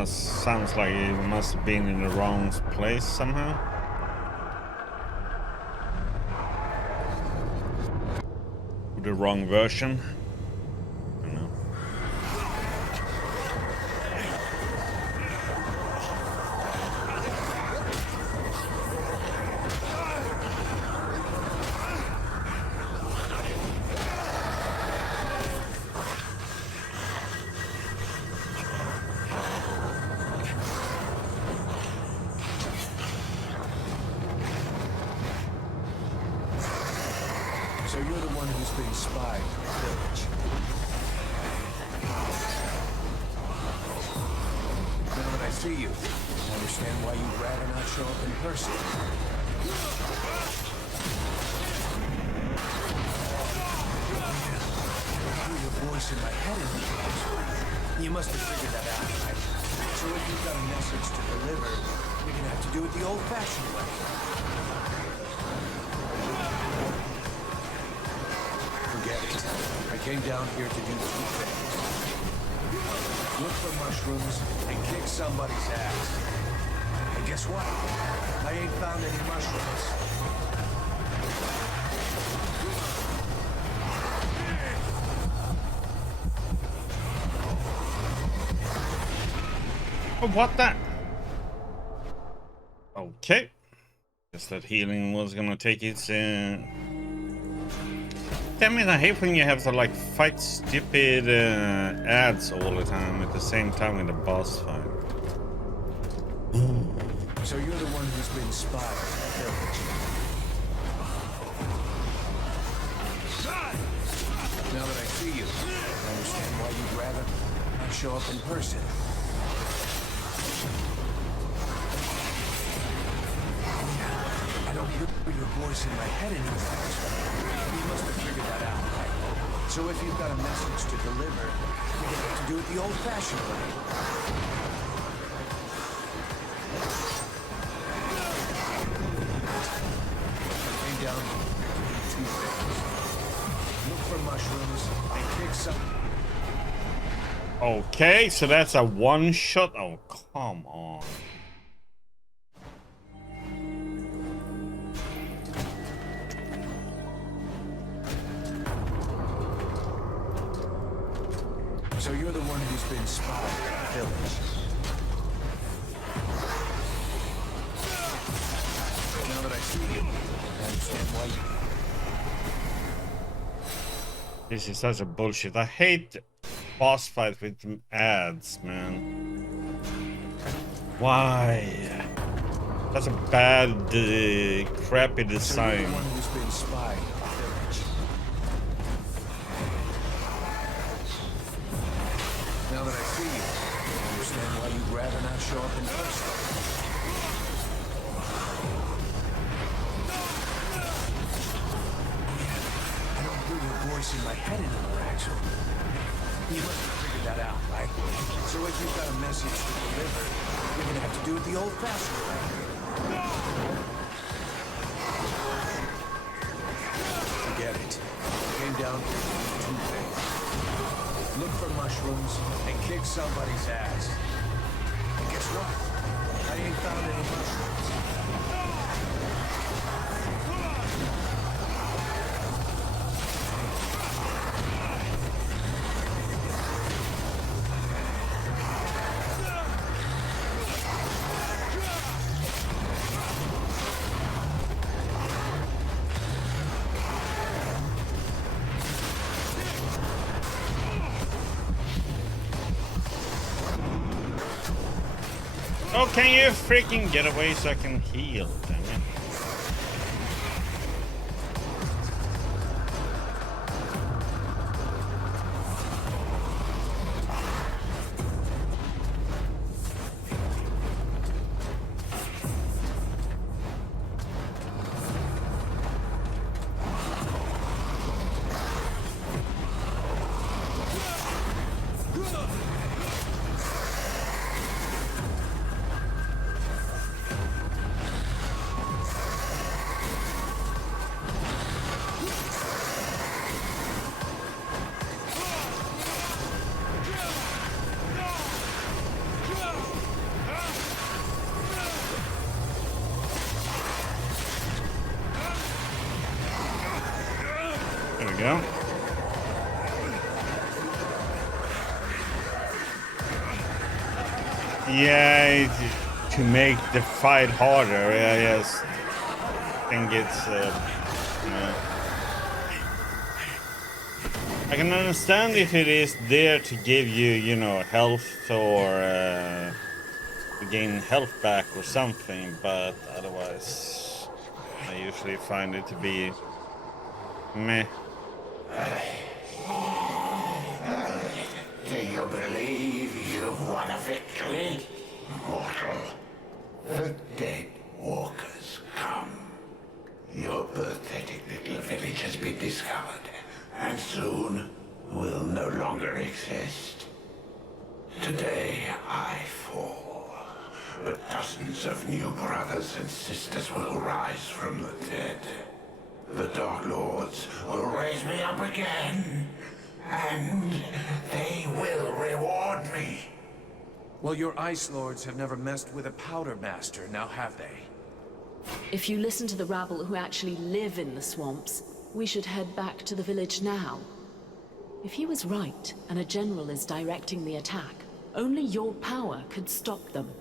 Sounds like it must have been in the wrong place somehow. The wrong version. I don't know. So you're the one who's been spied from the village. Now that I see you, I understand why you'd rather not show up in person. I hear your voice in my head in the games. You must have figured that out, right? So if you've got a message to deliver, you're gonna have to do it the old-fashioned way. I came down here to do two things. Look for mushrooms and kick somebody's ass. And guess what? I ain't found any mushrooms. Oh, what the? Okay. Guess that healing was gonna take its Damn it, I hate when you have to like fight stupid ads all the time at the same time in the boss fight. So So you're the one who's been spying on the village. Now that I see you, I understand why you'd rather not show up in person. I don't hear your voice in my head anymore. You must have figured that out, right? So if you've got a message to deliver, you're gonna have to do it the old-fashioned way. Came down to do two things. Look for mushrooms and kick some... Okay, so that's a one-shot. Oh, come on. So you're the one who's been spying on the village. Now that I see you, I understand why you... This is such a bullshit. I hate boss fight with ads, man. Why? That's a bad, crappy design. So you're the one who's been spying on the village. Now that I see you, I understand why you'd rather not show up in person. I don't hear your voice in my head anymore, actually. You must have figured that out, right? So if you've got a message to deliver, you're gonna have to do it the old-fashioned way. Forget it. Came down to two things. Look for mushrooms and kick somebody's ass. And guess what? I ain't found any mushrooms. Oh, can you freaking get away so I can heal? Damn it. There we go. Yeah, to make the fight harder, I just think it's, I can understand if it is there to give you, you know, health or to gain health back or something, but otherwise, I usually find it to be meh. Do you believe you've won a victory, mortal? The dead walkers come. Your pathetic little village has been discovered, and soon will no longer exist. Today I fall, but dozens of new brothers and sisters will rise from the dead. The Dark Lords will raise me up again, and they will reward me. Well, your Ice Lords have never messed with a Powder Master, now have they? If you listen to the rabble who actually live in the swamps, we should head back to the village now. If he was right, and a general is directing the attack, only your power could stop them.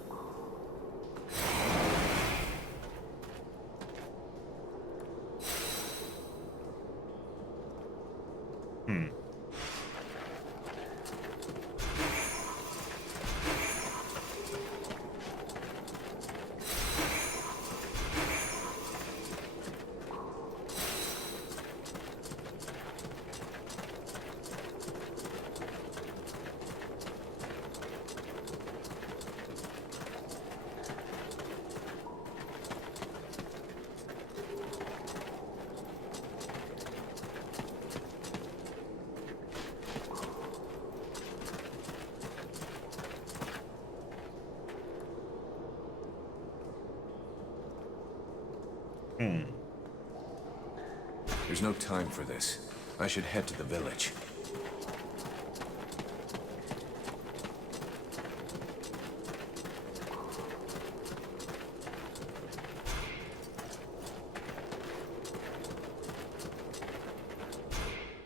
There's no time for this. I should head to the village.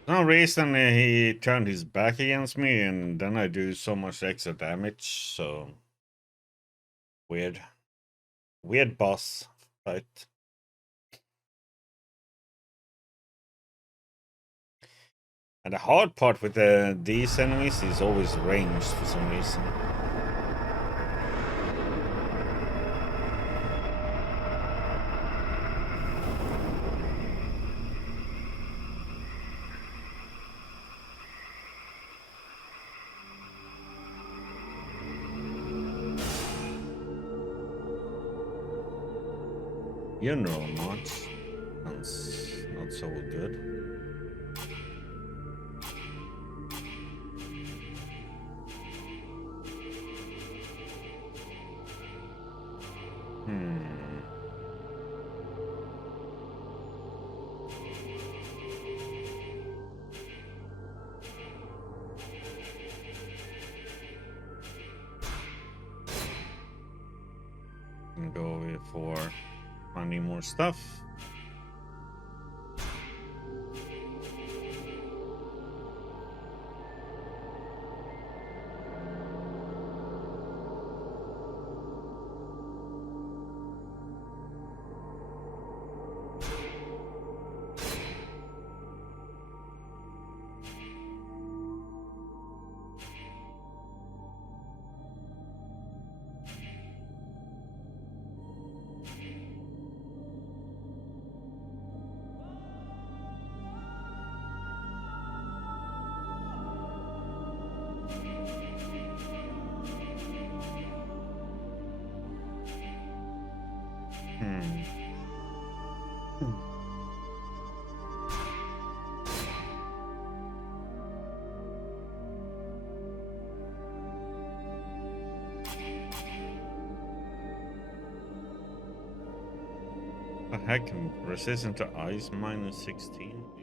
No reason he turned his back against me, and then I do so much extra damage. So weird boss fight. And the hard part with these enemies is always ranged for some reason. You know much. Sounds not so good. Can go for finding more stuff. What the heck? Resistant to ice -16?